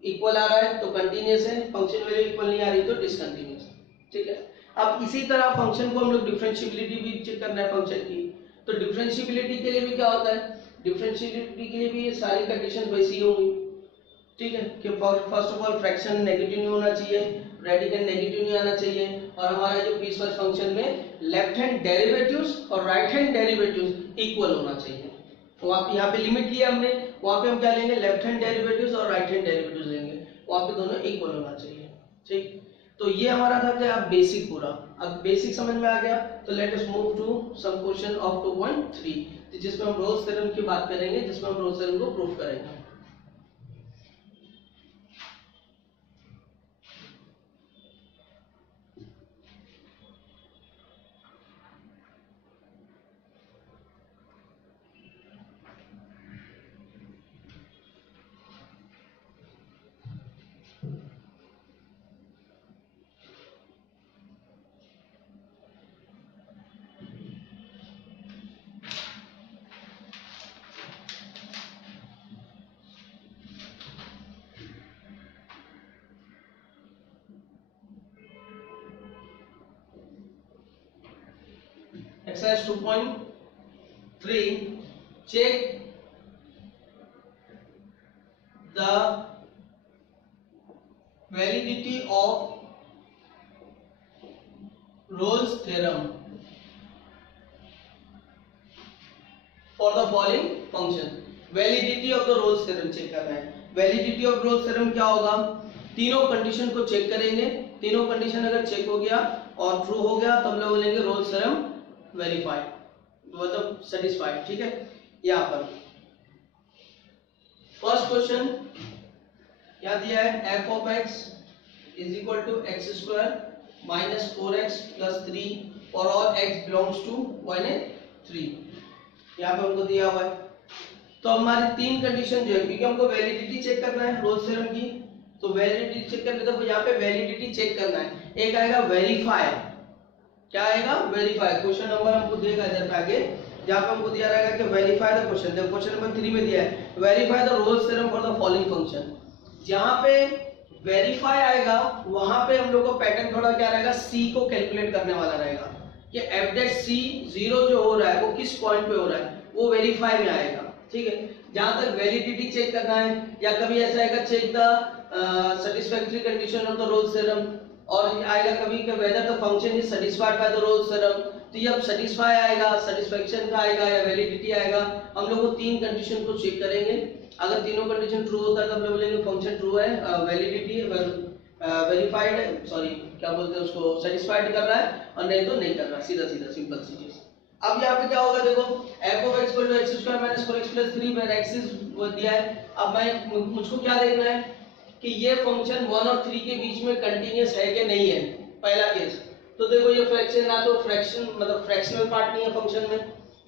इक्वल आ रहा है तो कंटीन्यूअस है, फंक्शन वैल्यू इक्वल नहीं आ रही तो डिसकंटीन्यूअस, ठीक है। अब इसी तरह फंक्शन को हम लोग डिफरेंशिएबिलिटी भी चेक करना है फंक्शन की। तो डिफरेंशिएबिलिटी के लिए भी क्या होता है, डिफरेंशिएबिलिटी के लिए भी ये सारी कंडीशन वैसी होंगी, ठीक है। कि first of all fraction negative नहीं होना चाहिए, रेडिकल नेगेटिव नहीं आना चाहिए, और हमारा जो पीसवाइज फंक्शन में लेफ्ट हैंड डेरिवेटिव्स और राइट हैंड डेरिवेटिव्स इक्वल होना चाहिए। तो आप यहाँ पे लिमिट लिया हमने, वहां पे हम क्या लेंगे, लेफ्ट हैंड डेरिवेटिव्स और राइट हैंड डेरिवेटिव्स लेंगे, वहां पे दोनों इक्वल होना चाहिए, ठीक। तो ये हमारा था क्या बेसिक पूरा। अब बेसिक समझ में आ गया तो let us move to some question of 2.3 जिसमें हम रोल्स थ्योरम की बात करेंगे, जिसमें हम रोल्स थ्योरम को प्रूफ करेंगे। Exercise 2.3 check the validity of Rolle's theorem for the following function। Validity of the Rolle's theorem check करना है। वैलिडिटी ऑफ रोल्स थ्योरम क्या होगा, तीनों कंडीशन को चेक करेंगे, तीनों कंडीशन अगर चेक हो गया और ट्रू हो गया तो हम लोग बोलेंगे रोल्स थ्योरम वेरीफाइड, मतलब सेटिस्फाइड। ठीक है, यहाँ पर फर्स्ट क्वेश्चन क्या दिया है, F of X is equal to X square minus 4x plus 3 for all x belongs to 1 3। यहाँ पे हमको दिया हुआ है। तो हमारी तीन कंडीशन जो है, क्योंकि हमको वैलिडिटी चेक करना है रोल्स थ्योरम की, तो वैलिडिटी चेक करने तो यहाँ पे वैलिडिटी चेक करना है। एक आएगा वेरीफाई, क्या आएगा वेरीफाई। क्वेश्चन नंबर हमको देगा इधर पे आगे, जहाँ पे हमको दिया रहेगा कि वेरीफाई द क्वेश्चन। देखो क्वेश्चन नंबर 3 में दिया है verify the Rolle's theorem for the following function. जहाँ पे वेरीफाई आएगा वहां पे हम लोग को पैटर्न थोड़ा क्या रहेगा, सी को कैलकुलेट करने वाला रहेगा कि एफ डैश सी 0 जो हो रहा है वो किस पॉइंट पे हो रहा है, वो वेरीफाई में आएगा। ठीक है, जहां तक वैलिडिटी चेक करना है, या कभी ऐसा आएगा check the satisfactory condition of the Rolle's theorem, और आएगा कभी कि whether the function is satisfied by the Rolle's theorem. तो ये अब सेटिस्फाई आएगा, सेटिस्फैक्शन का आएगा या वैलिडिटी आएगा। हम लोग वो तीन कंडीशन को चेक करेंगे। अगर तीनों कंडीशन ट्रू होता है तो हम लोग बोलेंगे फंक्शन ट्रू है, वैलिडिटी वेरीफाइड है, सॉरी क्या बोलते हैं उसको, सेटिस्फाइड कर रहा है, और नहीं तो नहीं कर रहा। सीधा सीधा सिंपल सी चीज। अब यहाँ पे क्या होगा, देखो f of x equal to x square minus 4x plus 3 में x इज दिया है। अब मैं मुझको क्या देखना है कि ये फंक्शन 1 और 3 के बीच में कंटीन्यूअस है कि नहीं है, पहला केस। तो देखो ये फ्रैक्शन ना तो फ्रैक्शन मतलब फ्रैक्शनल पार्ट नहीं है फंक्शन में,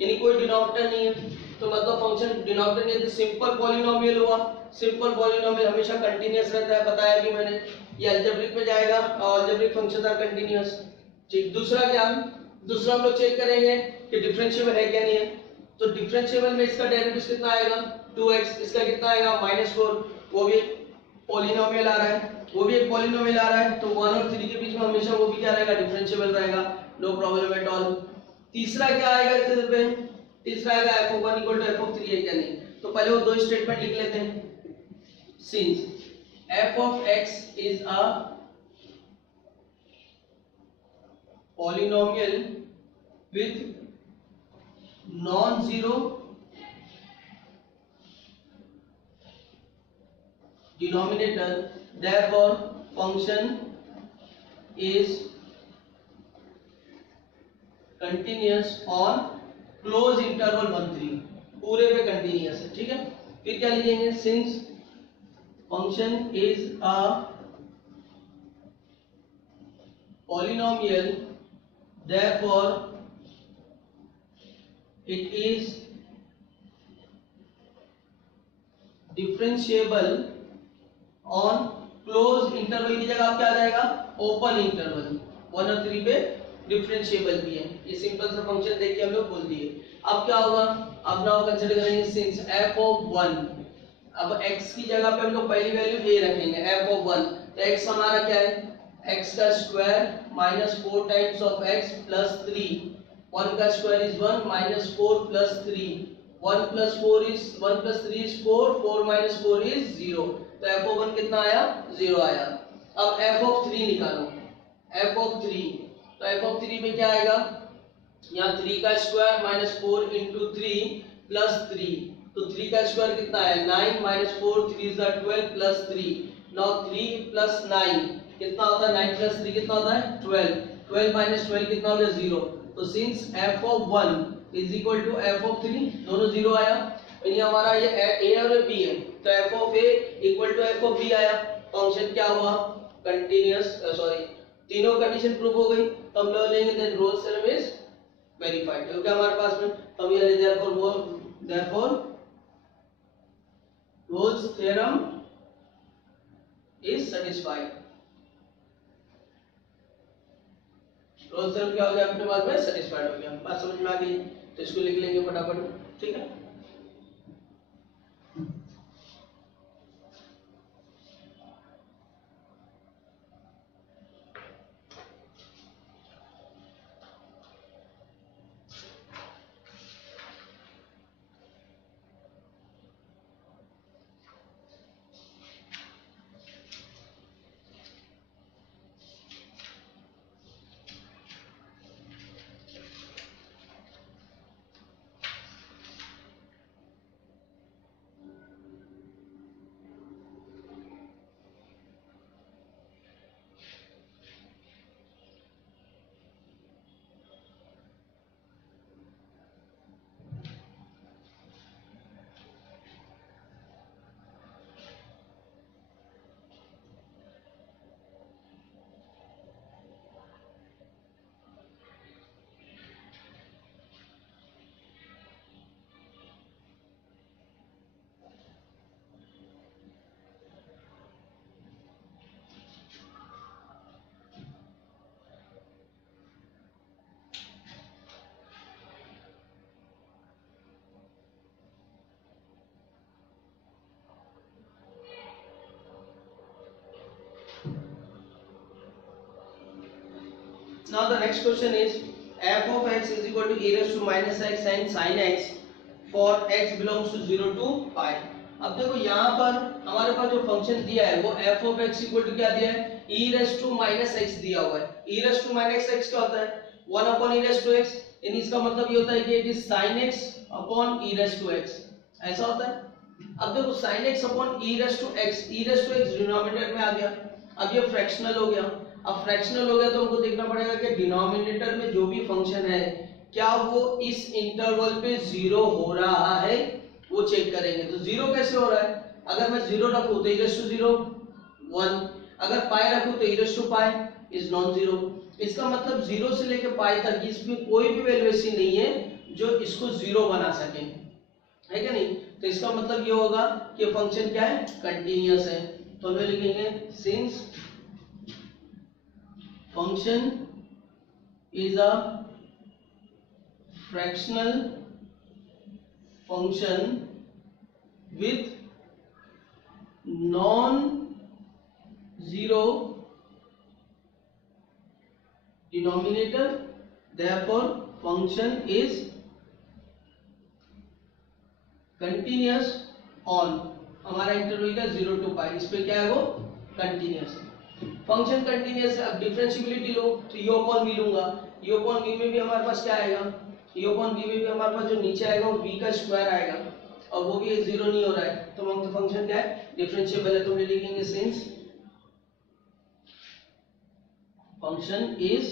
यानी कोई डिनोमिनेटर नहीं है, तो मतलब फंक्शन डिनोमिनेटर नहीं है, सिंपल पॉलिनोमियल हुआ। सिंपल पॉलिनोमियल हमेशा कंटीन्यूअस रहता है, बताया भी मैंने। ये अलजेब्रिक में जाएगा और अलजेब्रिक फंक्शन आर कंटीन्यूअस। ठीक, दूसरा क्या, दूसरा हम लोग चेक करेंगे कि डिफरेंशिएबल है क्या नहीं है। तो डिफरेंशिएबल में इसका डेरिवेटिव कितना आएगा 2x, इसका कितना आएगा -4, वो भी पॉलिनोमियल आ रहा है, वो भी एक पॉलिनोमियल आ रहा है। तो 1 और 3 के बीच में हमेशा वो भी क्या रहेगा, डिफरेंशिएबल रहेगा, नो प्रॉब्लम एट ऑल। तीसरा क्या आएगा इस पे, तीसरा आएगा f(1) = f(3) है क्या नहीं। तो पहले वो दो स्टेटमेंट लिख लेते हैं। Since f of x is a polynomial with non-zero denominator, therefore function is continuous on close interval 1-3, पूरे पे कंटिन्यूअस है। ठीक है, फिर क्या लिखेंगे, since function is a polynomial, therefore it is differentiable on closed interval की जगह क्या आ जाएगा, ओपन इंटरवल। 1 और 3 पे डिफरेंशिएबल भी है। ये सिंपल सा फंक्शन देख के हम लोग बोल दिए। अब क्या होगा, अब नाउ कंसीडर करेंगे सिंस f of 1, अब x की जगह पे हम लोग पहली वैल्यू a रखेंगे, f of 1। तो x हमारा क्या है, x का square minus 4 times of x plus 3, 1 का square is 1 minus 4 plus 3, 1 plus 4 is 1 plus 3 is 4, 4 minus 4 is 0। तो f of 1 कितना आया, 0 आया। अब f of 3 निकालो, f of 3, तो f of 3 में क्या आएगा, यहाँ 3 का स्क्वायर माइनस 4 इंटू 3 प्लस 3, तो 3 का स्क्वायर कितना है 9 minus 4 3 is 12 plus 3 now 3 plus 9 कितना होता है 9 प्लस 3 कितना होता है 12 12 माइनस 12 कितना हो गया 0 तो since f of 1 is equal to f of 3 दोनों 0 आया यानी हमारा ये a और b है तो f of a equal to f of b आया फंक्शन क्या हुआ कंटीन्यूअस सॉरी तीनों कंडीशन प्रूव हो गई तो हम लोग लेंगे then Rolle's theorem is verified क्योंकि हमारे पास में तो हम ये ले therefore Rolle's theorem is satisfied Rolle's theorem क्या हो गया अपने पास में satisfied हो गया बात समझ में आ गई तो इसको लिख लेंगे फटाफट ठीक है Now the next question is f of x is equal to e raised to minus x and sin x for x belongs to 0 to pi. अब देखो यहाँ पर हमारे पास जो फंक्शन दिया है वो f of x equal to क्या दिया है e raised to minus x दिया हुआ है e raised to minus x क्या होता है 1 upon e raised to x यानी इसका मतलब ये होता है कि it is sin x upon e raised to x ऐसा होता है अब देखो sin x upon e raised to x denominator में आ गया अब ये फ्रैक्शनल हो गया अब फ्रैक्शनल हो गया तो हमको देखना पड़ेगा कि डिनोमिनेटर में जो भी फंक्शन है क्या वो इस इंटरवल पे जीरो हो रहा है वो चेक करेंगे तो जीरो कैसे हो रहा है अगर मैं जीरो रखूं तो e raised to 0 1 अगर पाई रखूं तो e raised to pi is non zero इसका मतलब जीरो से लेके पाई तक इसमें कोई भी वैल्यू ऐसी नहीं है जो इसको जीरो बना सके है क्या नहीं तो इसका मतलब ये होगा कि फंक्शन क्या है कंटीन्यूअस है तो हम लिखेंगे since function is a fractional function with non-zero denominator therefore function is continuous on हमारा इंटरवल का 0 to पाई इस पे क्या है वो कंटिन्यूअस फंक्शन कंटीन्यूअस है अब डिफरेंशिएबिलिटी लो तो u upon v लूंगा u upon v में भी हमारे पास क्या आएगा u upon v में भी हमारे पास जो नीचे आएगा वो v का स्क्वायर आएगा और वो भी जीरो नहीं हो रहा है तो हम फंक्शन क्या है डिफरेंशिएबल है तो हम लिखेंगे since function is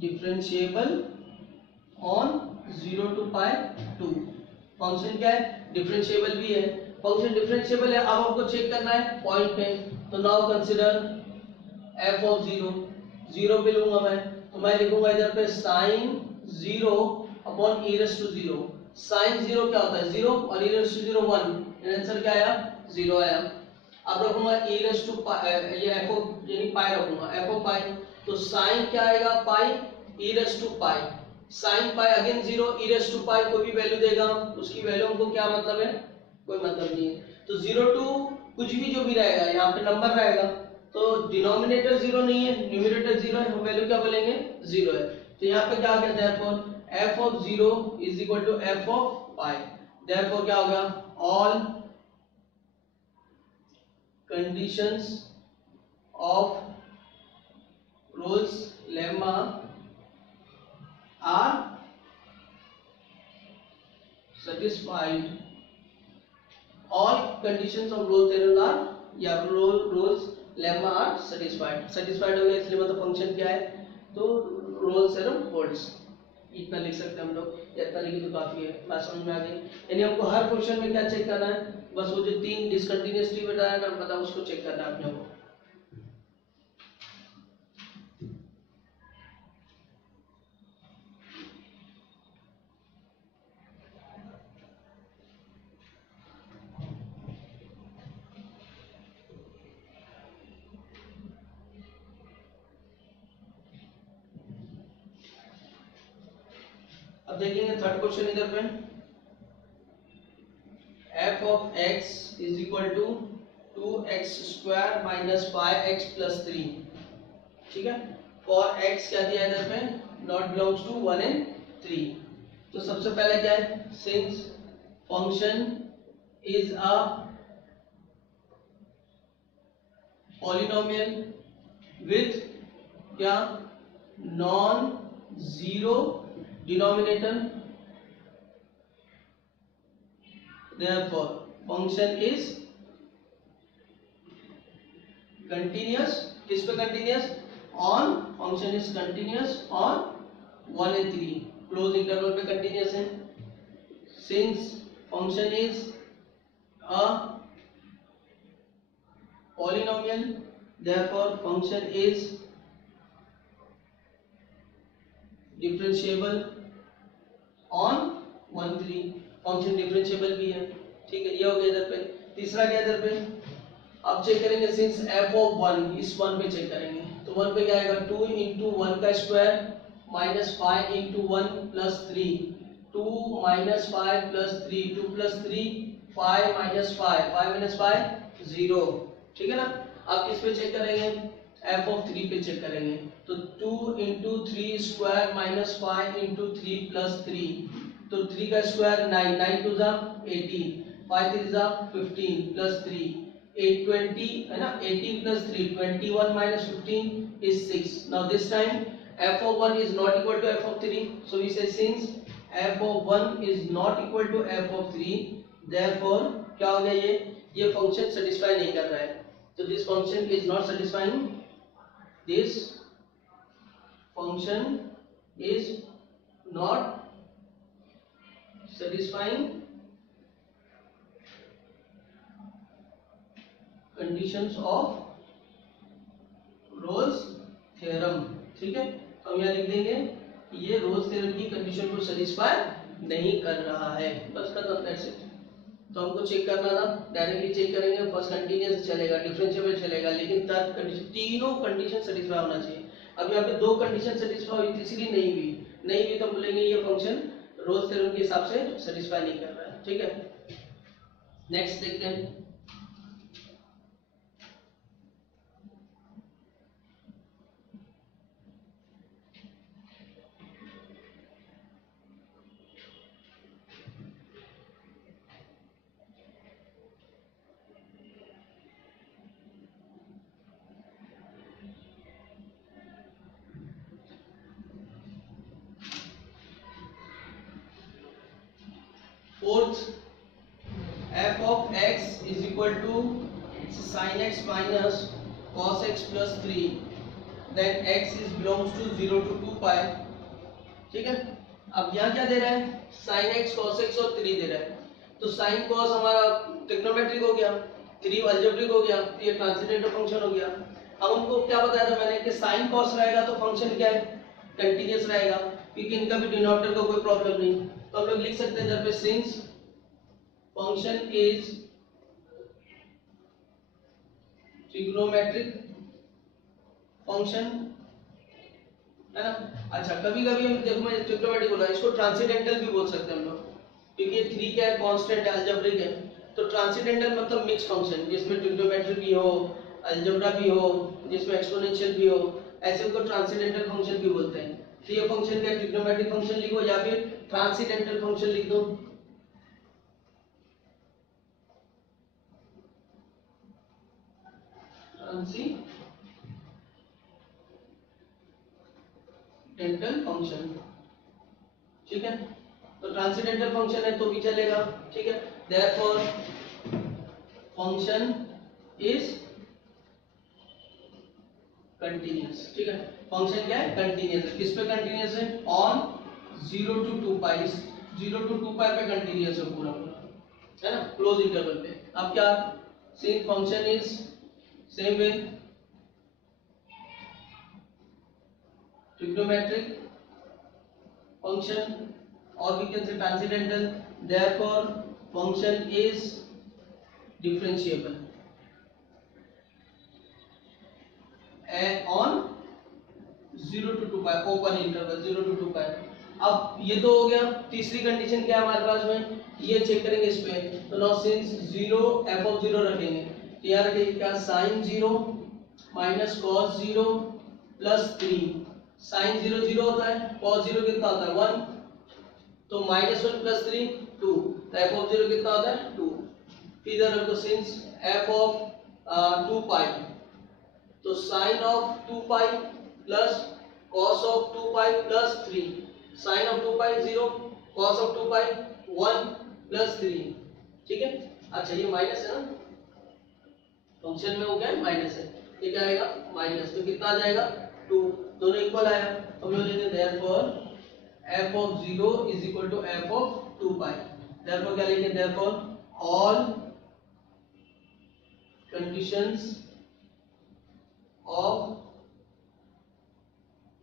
differentiable on 0 to pi 2 function क्या है डिफरेंशिएबल भी है फंक्शन डिफरेंशिएबल है अब हमको चेक करना है पॉइंट पे तो नाउ कंसीडर f of 0 0 पे लूंगा मैं तो मैं लिखूंगा इधर पे sin 0 upon e raised to 0 sin 0 क्या होता है 0 और e raised to 0 1 आंसर क्या आया 0 आया अब रखूंगा e raised to ये f of यानी पाई रखूंगा f of पाई तो sin क्या आएगा पाई e raised to pi sin pi again 0 e raised to पाई कोई भी वैल्यू देगा उसकी वैल्यू हमको क्या मतलब है कोई मतलब नहीं है तो 0 टू कुछ भी जो भी रहेगा यहाँ पे नंबर रहेगा तो डिनोमिनेटर 0 नहीं है न्यूमरेटर 0 है हम वैल्यू क्या बोलेंगे 0 है तो यहाँ पे क्या आ गया therefore f of 0 is equal to f of pi therefore क्या होगा all conditions of Rolle's lemma are satisfied all conditions of Rolle's theorem are या Rolle's lemma are satisfied. satisfied हो गया इसलिए मतलब फंक्शन क्या है, तो Rolle's theorem holds. इतना लिख सकते हैं हम लोग, या इतना लिखे तो काफी है, बात समझ में आ गई. यानी हमको हर क्वेश्चन में क्या चेक करना है, बस वो जो 3 डिसकंटिन्यूअसली बताया ना, मतलब उसको चेक करना है अपने को. अब देखेंगे थर्ड क्वेश्चन इधर पे, f of x is equal to 2x square minus 5x plus 3. ठीक है, for x क्या दिया है इधर पे, not belongs to 1 and 3. तो सबसे पहले क्या है, since function is a polynomial with क्या non zero denominator, therefore function is continuous. किस पे continuous, on function is continuous on 1 and 3 close interval पे continuous है. since function is a polynomial, therefore function is differentiable on 1 3. Function differentiable भी है. ठीक है, ये हो गया इधर पे. तीसरा क्या इधर पे, अब चेक करेंगे सिंस f ऑफ 1, इस 1 पे चेक करेंगे. तो 1 पे क्या आएगा, 2 into 1 का square minus 5 into 1 plus 3, 2 minus 5 plus 3, 2 plus 3 5 minus 5, 5 minus 5 0. ठीक है ना. अब किस पे चेक करेंगे, f ऑफ 3 पे चेक करेंगे. तो 2 into 3 square minus 5 into 3 plus 3, तो 3 का स्क्वायर 9, 9 2 जा 18, 5 3 जा 15 plus 3 8 20 है ना. 18 plus 3 21 minus 15 is 6. now this time f of 1 is not equal to f of 3, so we say since f of 1 is not equal to f of 3, therefore क्या हो गया, ये फंक्शन सेटिस्फाई नहीं कर रहा है. तो this function is not satisfying, this function is not satisfying conditions of Rolle's theorem. ठीक है, तो हम यहाँ लिख देंगे ये रोल्स थ्योरम की कंडीशन को सेटिस्फाई नहीं कर रहा है, बस खत्म, दैट्स इट. तो हमको चेक करना था, डायरेक्टली चेक करेंगे, फर्स्ट कंटीन्यूअस चलेगा, डिफरेंशिएबल चलेगा, लेकिन थर्ड कंडीशन, तीनों कंडीशन सेटिस्फाई होना चाहिए. अब यहाँ पे 2 कंडीशन सेटिस्फाई हुई, तीसरी नहीं हुई तो बोलेंगे ये फंक्शन रोल्स थ्योरम के हिसाब से सेटिस्फाई नहीं कर रहा है. ठीक है, नेक्स्ट देखते हैं. Fourth, f of x is equal to sin x minus cos x plus 3, then x is belongs to 0 to 2 pi. ठीक है, अब यहाँ क्या दे रहा है, sin x cos x और 3 दे रहा है. तो sin cos हमारा ट्रिग्नोमेट्रिक हो गया, 3 अलजेब्रिक हो गया, तो ये ट्रांसेंडेंटल फंक्शन हो गया. अब उनको क्या बताया था मैंने कि sin cos रहेगा तो फंक्शन क्या है, कंटीन्यूअस रहेगा, क्योंकि इनका भी डिनोमिनेटर का कोई प्रॉब्लम नहीं. तो हम लोग लिख सकते हैं इधर पे since function is trigonometric function, है ना. अच्छा, कभी कभी हम देखो, मैं ट्रिग्नोमेट्रिक बोला, इसको ट्रांसेंडेंटल भी बोल सकते हैं हम लोग, क्योंकि ये 3 क्या है, कांस्टेंट है, अलजेब्रिक है. तो ट्रांसेंडेंटल मतलब मिक्स फंक्शन, जिसमें ट्रिग्नोमेट्री भी हो, अलजेब्रा भी हो, जिसमें एक्सपोनेंशियल भी हो, ऐसे को ट्रांसेंडेंटल फंक्शन भी बोलते हैं. तो ये फंक्शन क्या, ट्रिग्नोमेट्रिक फंक्शन लिखो या फिर ट्रांसेंडेंटल फंक्शन लिख दो. ट्रांसेंडेंटल फंक्शन, ठीक है. तो ट्रांसेंडेंटल फंक्शन है तो भी चलेगा, ठीक है। देयरफॉर फंक्शन इज कंटिन्यूअस, ठीक है। फंक्शन क्या है? कंटिन्यूअस है। किस पे कंटिन्यूअस है? On 0 to 2 pi, 0 to 2 pi पे कंटिन्यूअस है पूरा पूरा, है ना, क्लोज इंटरवल पे। अब क्या, since function is same way trigonometric function or we can say transcendental, therefore function is differentiable and on 0 to 2 pi open interval 0 to 2 pi। अब ये तो हो गया। तीसरी कंडीशन क्या है हमारे पास में, ये चेक करेंगे इस पे। तो नाउ सिंस 0 f of 0 रखेंगे तो यहाँ रखेंगे क्या, sin 0 minus cos 0 plus 3। Sine 0 0 होता है, cos 0 कितना होता है 1, तो -1 प्लस 3 2, तो f of 0 कितना होता है 2। फिर इधर रखो सिंस f of 2 पाई, तो sin of 2 pi plus cos of 2 pi plus 3, sin of 2 pi 0, cos of 2 pi 1 plus 3, ठीक है। अच्छा ये माइनस है ना, फंक्शन में हो गया माइनस है, ये क्या आएगा माइनस, तो कितना आ जाएगा 2, दोनों इक्वल आया। अब हम लेते हैं therefore f of 0 is equal to f of 2 pi। Therefore क्या लिखेंगे, therefore all conditions of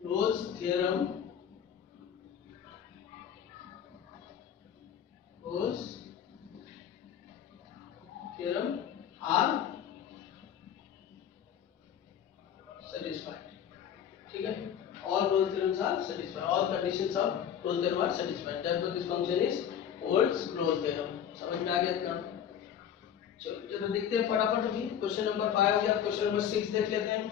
Rolle's theorem are satisfied, ठीक है। all Rolle's theorems are satisfied, all conditions of Rolle's theorem are satisfied, therefore this function is holds Rolle's theorem। समझ में आ गया इतना? चलो देखते हैं फटाफट अभी। क्वेश्चन नंबर 5 हो गया, क्वेश्चन नंबर 6 देख लेते हैं।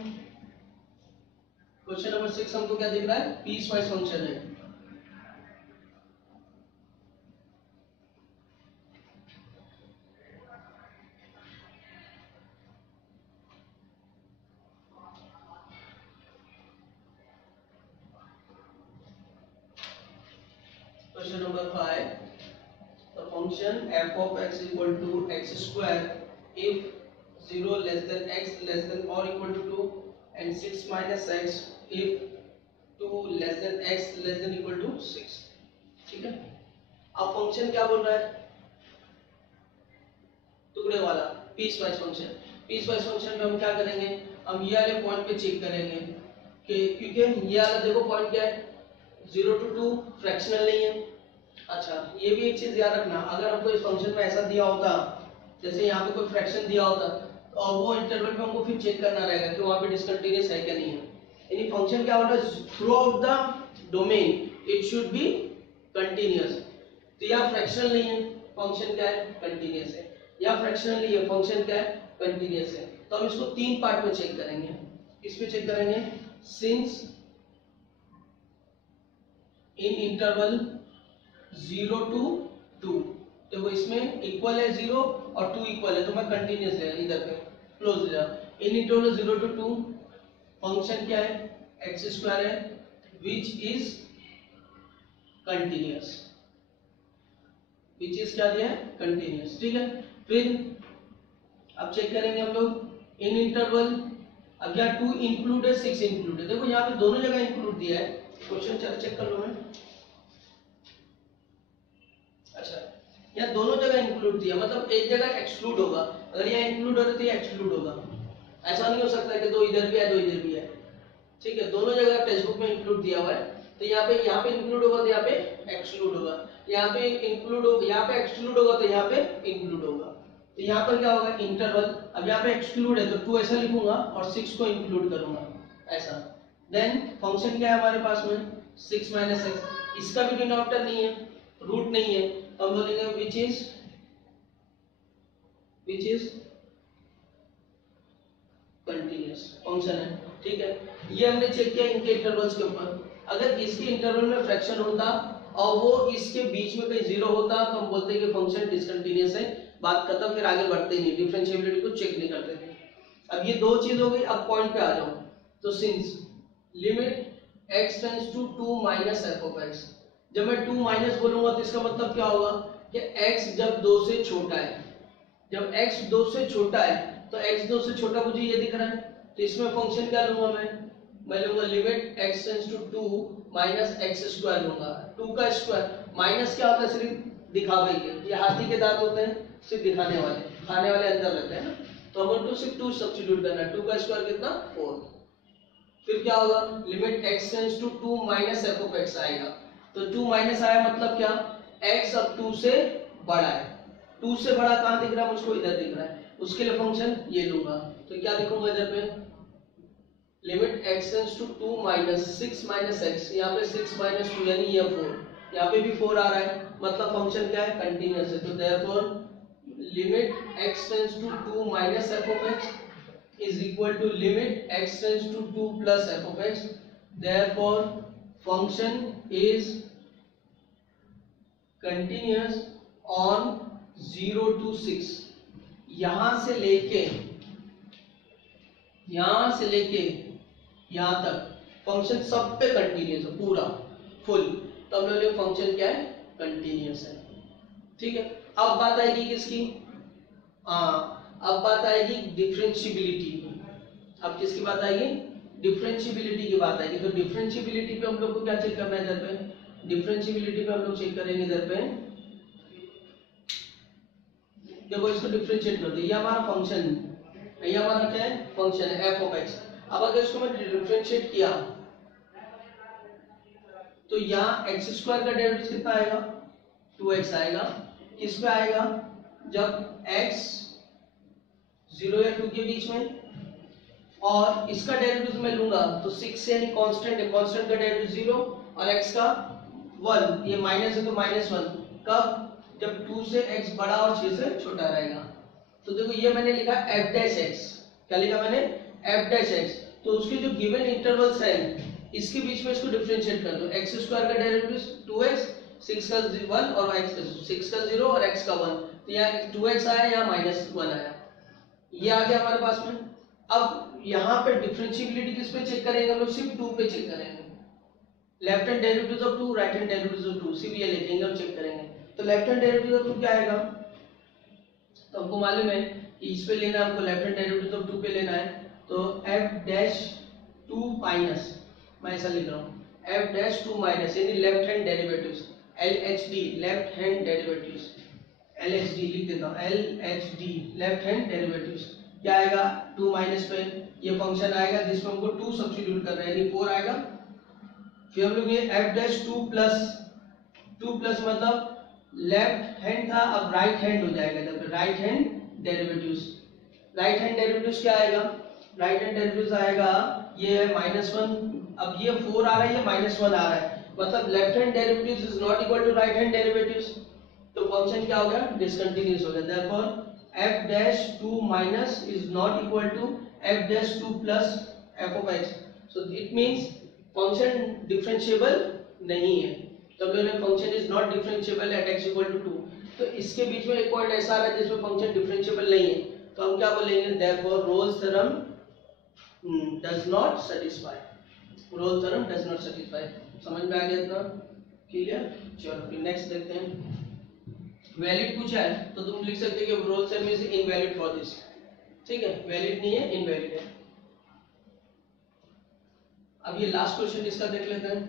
क्वेश्चन नंबर 6 हमको क्या दिख रहा है, पीस वाइज फंक्शन है। Question number 5, the function f of x equal to x square if 0 less than x less than or equal to 2 and 6 minus x if 2 less than x less than equal to 6, ठीक है। अब function क्या बोल रहा है, टुकड़े वाला piecewise function. Piecewise function में हम क्या करेंगे, हम ये वाले पॉइंट पे चेक करेंगे कि क्योंकि ये वाला देखो पॉइंट क्या है 0 to 2 फ्रैक्शनल नहीं है। अच्छा ये भी एक चीज याद रखना, अगर हमको इस फंक्शन में ऐसा दिया होता, जैसे यहाँ पे कोई फ्रैक्शन दिया होता, तो अब वो इंटरवल पे हमको फिर चेक करना रहेगा कि वहाँ पे डिसकंटिन्यूअस है क्या नहीं है। यानी फंक्शन क्या होता है, through out the domain it should B continuous. तो यहाँ फ्रैक्शनल नहीं है, फंक्शन क्या है कंटिन्यूअस है, यहाँ फ्रैक्शनल नहीं है, फंक्शन क्या है कंटिन्यूअस है। तो हम इसको 3 पार्ट में चेक करेंगे। किस पे चेक करेंगे, सिंस इन इंटरवल 0 to 2, देखो इसमें इक्वल है 0 और 2 इक्वल है, तो मैं कंटिन्यूअस ले इधर पे क्लोज ले जा। इन इंटरवल 0 to 2 फंक्शन क्या है x स्क्वायर है which is continuous, which is क्या दिया है कंटिन्यूअस, ठीक है। फिर अब चेक करेंगे हम लोग इन इंटरवल, अब क्या 2 इंक्लूड है 6 इंक्लूड है, देखो यहाँ पे दोनों जगह इंक्लूड दिया है। क्वेश्चन चेक कर लो मैं, अच्छा यहाँ दोनों जगह इंक्लूड दिया, मतलब एक जगह एक्सक्लूड होगा, अगर यहाँ इंक्लूड हो रहा है तो ये एक्सक्लूड होगा। ऐसा नहीं हो सकता कि 2 इधर भी है 2 इधर भी है, ठीक है। दोनों जगह टेक्स्ट बुक में इंक्लूड दिया हुआ है, तो यहाँ पे इंक्लूड होगा तो यहाँ पे एक्सक्लूड होगा, यहाँ पे इंक्लूड होगा, यहाँ पे एक्सक्लूड होगा तो यहाँ पे इंक्लूड होगा। तो यहाँ पर क्या होगा इंटरवल, अब यहाँ पे एक्सक्लूड है तो 2 ऐसा लिखूंगा और 6 को इंक्लूड करूंगा ऐसा। देन फंक्शन क्या है हमारे पास में 6 माइनस एक्स, इसका भी डिनोमिनेटर नहीं है, रूट नहीं है, तो हम बोलेंगे विच इज कंटिन्यूअस फंक्शन है, ठीक है। ये हमने चेक किया इनके इंटरवल्स के ऊपर। अगर इसके इंटरवल में फ्रैक्शन होता और वो इसके बीच में कहीं 0 होता तो हम बोलते हैं कि फंक्शन डिसकंटिन्यूअस है, बात खत्म, फिर आगे बढ़ते नहीं, डिफरेंशिएबिलिटी को चेक नहीं करते थे। अब ये 2 चीज हो गई। अब पॉइंट पे आ जाओ, तो since limit x tends to 2 minus f of x, जब मैं 2 माइनस बोलूंगा तो इसका मतलब क्या होगा कि x जब 2 से छोटा है, जब x 2 से छोटा है तो x 2 से छोटा मुझे ये दिख रहा है, तो इसमें फंक्शन क्या लूंगा मैं लूंगा limit x tends to 2 minus X square लूंगा। 2 का स्क्वायर माइनस क्या होता है, सिर्फ दिखावे के, ये हाथी के दांत होते हैं, सिर्फ दिखाने वाले, खाने वाले अंदर रहते हैं ना, तो हम उनको सिर्फ 2 सब्स्टिट्यूट करना है। 2 का स्क्वायर कितना 4। फिर क्या होगा, limit x tends to 2 minus F of x आएगा, तो 2 माइनस आया मतलब क्या, x अब 2 से बड़ा है। 2 से बड़ा कहां दिख रहा है मुझको, इधर दिख रहा है, उसके लिए फंक्शन ये लूंगा, तो क्या लिखूंगा इधर पे, limit x tends to 2 minus 6 minus x, यहाँ पे 6 माइनस 2 यानी ये 4, यहाँ पे भी 4 आ रहा है, मतलब फंक्शन क्या है, कंटीन्यूअस है। तो therefore limit x tends to 2 minus f of x is equal to limit x tends to 2 plus f of x, therefore function is continuous on 0 to 6। यहां से लेके यहां तक फंक्शन सब पे कंटिन्यूस है, पूरा फुल, तो हम लोग फंक्शन क्या है, कंटिन्यूस है। ठीक है, अब बात आएगी किसकी, अब बात आएगी डिफरेंशियबिलिटी की। अब किसकी बात आएगी, डिफरेंशियबिलिटी की बात आएगी। तो डिफरेंशियबिलिटी पे हम लोग को क्या चेक करना है, इधर पे डिफरेंशियबिलिटी पे हम लोग चेक करेंगे, इधर पे देखो इसको डिफरेंशिएट कर दो, ये हमारा फंक्शन, ये हमारा क्या है, फंक्शन है f ऑफ x। अब अगर इसको मैं डिफरेंशिएट किया तो यहाँ x स्क्वायर का डेरिवेटिव कितना आएगा, 2x आएगा। किस पे आएगा, जब x 0 या 2 के बीच में, और इसका डेरिवेटिव मैं लूंगा तो 6 से यानी कांस्टेंट है, कांस्टेंट का डेरिवेटिव 0 और x का 1, ये माइनस है तो -1, कब, जब 2 से x बड़ा और 6 से छोटा रहेगा। तो देखो ये मैंने लिखा f डैश x, क्या लिखा मैंने, f डैश x, तो उसके जो गिवन इंटरवल्स हैं इसके बीच में इसको डिफरेंशिएट कर दो, x स्क्वायर का डेरिवेटिव 2x, 6 का 1 और x 6 का 0 और x का 1, तो यहाँ 2x आया, यहाँ -1 आया, ये आ गया हमारे पास में। अब यहाँ पे डिफरेंशिएबिलिटी किस पे चेक करेंगे हम लोग, सिर्फ 2 पे चेक करेंगे, left hand derivative of 2 right hand derivative of 2, सिर्फ ये लिखेंगे हम, चेक करेंगे। तो लेफ्ट हैंड डेरिवेटिव ऑफ 2 क्या आएगा, तो हमको मालूम है कि इस पे लेना है हमको, लेफ्ट हैंड डेरिवेटिव ऑफ 2 पे लेना है, तो f डैश 2 माइनस, मैं ऐसा लिख रहा हूँ, f डैश 2 माइनस यानी left hand derivatives, LHD left hand derivatives, LHD लिख देता हूँ, LHD लेफ्ट हैंड डेरिवेटिव्स, क्या आएगा 2 माइनस पे ये फंक्शन आएगा जिसमें हमको 2 सब्स्टिट्यूट कर रहे हैं यानी 4 आएगा। फिर हम लोग ये f डैश 2 प्लस मतलब लेफ्ट हैंड था, अब राइट हैंड हो जाएगा, जब right hand derivatives, right hand derivatives क्या आएगा, राइट हैंड डेरिवेटिव्स आएगा ये है -1, अब ये 4 आ रहा है, ये -1 आ रहा है, मतलब left hand derivatives is not equal to right hand derivatives, तो फंक्शन क्या हो गया, डिसकंटिन्यूअस हो गया। Therefore f dash 2 minus is not equal to f dash 2 plus f of x, so it means function differentiable नहीं है। तो हमने function is not differentiable at x equal to 2, तो इसके बीच में एक पॉइंट ऐसा आ रहा है जिसमें फंक्शन डिफरेंशिएबल नहीं है, तो हम क्या बोलेंगे, therefore Rolle's theorem does not satisfy, Rolle's theorem does not satisfy. समझ में आ गया इतना, क्लियर। चलो फिर नेक्स्ट देखते हैं, वैलिड पूछा है तो तुम लिख सकते हो कि roles theorem is invalid for this, ठीक है, वैलिड नहीं है, इनवैलिड है। अब ये लास्ट क्वेश्चन इसका देख लेते हैं,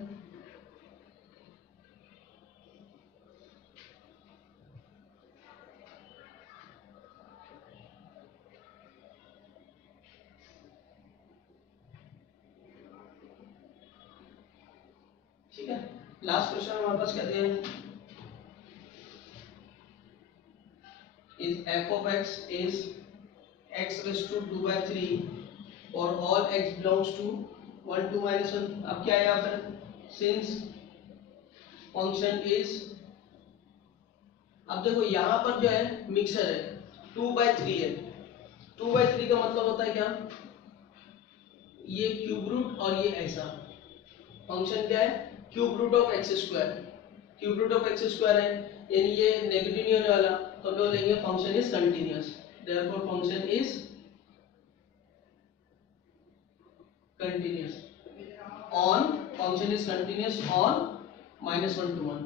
ठीक है। लास्ट क्वेश्चन हमारे पास कहते हैं is f of x is x raised to 2 by 3 for all x belongs to 1 2 minus 1। अब क्या है यहाँ पर, since function is, अब देखो यहाँ पर जो है मिक्सर है, 2 by 3 है, 2 by 3 का मतलब होता है क्या, ये क्यूब रूट और ये ऐसा, फंक्शन क्या है, cube root of X square, cube root of X square है यानी ये नेगेटिव नहीं होने वाला, तो हम लोग लेंगे function is continuous, therefore function is continuous on, function is continuous on -1 to 1।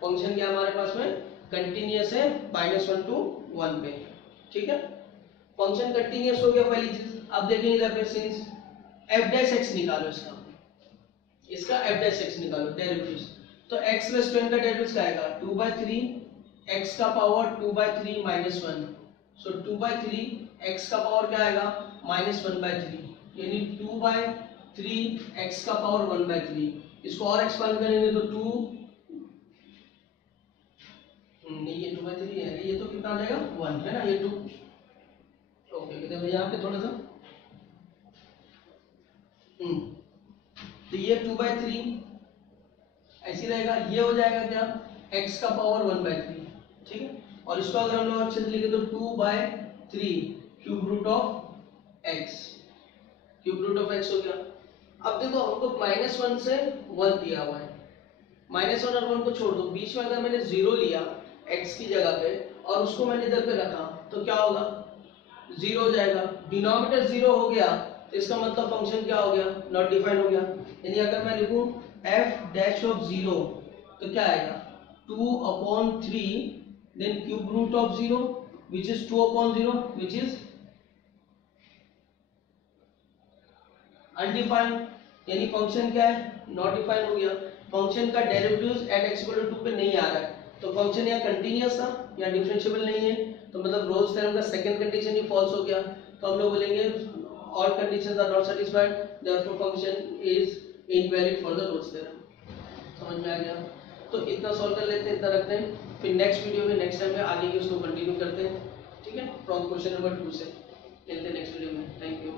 Function क्या हमारे पास में कंटिन्यूअस है -1 to 1 पे, ठीक है। फंक्शन कंटिन्यूअस हो गया पहली चीज। अब देखेंगे इधर पे सिंस f' निकालो इसका f' निकालो डेरिवेटिव्स। तो x रेज़ टू n का डेरिवेटिव क्या आएगा 2/3 x का पावर 2/3 -1। सो 2/3 x का पावर क्या आएगा -1/3 यानी 2/3 x का पावर 1/3। इसको और एक्सपांड करेंगे तो 2 नहीं ये 2/3 है, ये तो कितना आ जाएगा 1 है ना, ये 2 ओके कहते हैं यहाँ पे थोड़ा सा तो ये 2/3 ऐसी रहेगा। ये हो जाएगा क्या x का पावर 1/3, ठीक है। और इसको अगर हम लोग अच्छे से लिखे तो 2/3 क्यूब रूट ऑफ x हो गया। अब देखो हमको -1 से 1 दिया हुआ है, -1 और 1 को छोड़ दो, बीच में अगर मैंने 0 लिया x की जगह पे और उसको मैंने इधर पे रखा तो क्या होगा 0 हो जाएगा। डिनोमिनेटर 0 हो गया तो इसका मतलब फंक्शन क्या हो गया नॉट डिफाइंड हो गया। यानी अगर मैं लिखूं f'(0) तो क्या आएगा 2/3 then cube root of 0 which is 2/0 which is undefined. यानी फंक्शन क्या है नॉट डिफाइंड हो गया। फंक्शन का डेरिवेटिव्स एट x=2 पे नहीं आ रहा है तो फंक्शन या कंटीन्यूअस था या डिफरेंशिएबल नहीं है, तो मतलब रोल्स थ्योरम का सेकंड कंडीशन ही फॉल्स हो गया। तो हम लोग बोलेंगे all conditions are not satisfied therefore function is invalid for the Rolle's theorem. समझ में आ गया। तो इतना सॉल्व कर लेते हैं, इतना रखते हैं, फिर नेक्स्ट वीडियो में नेक्स्ट टाइम में आगे की उसको कंटिन्यू करते हैं, ठीक है। फ्रॉम क्वेश्चन नंबर 2 से मिलते हैं नेक्स्ट वीडियो में। Thank you.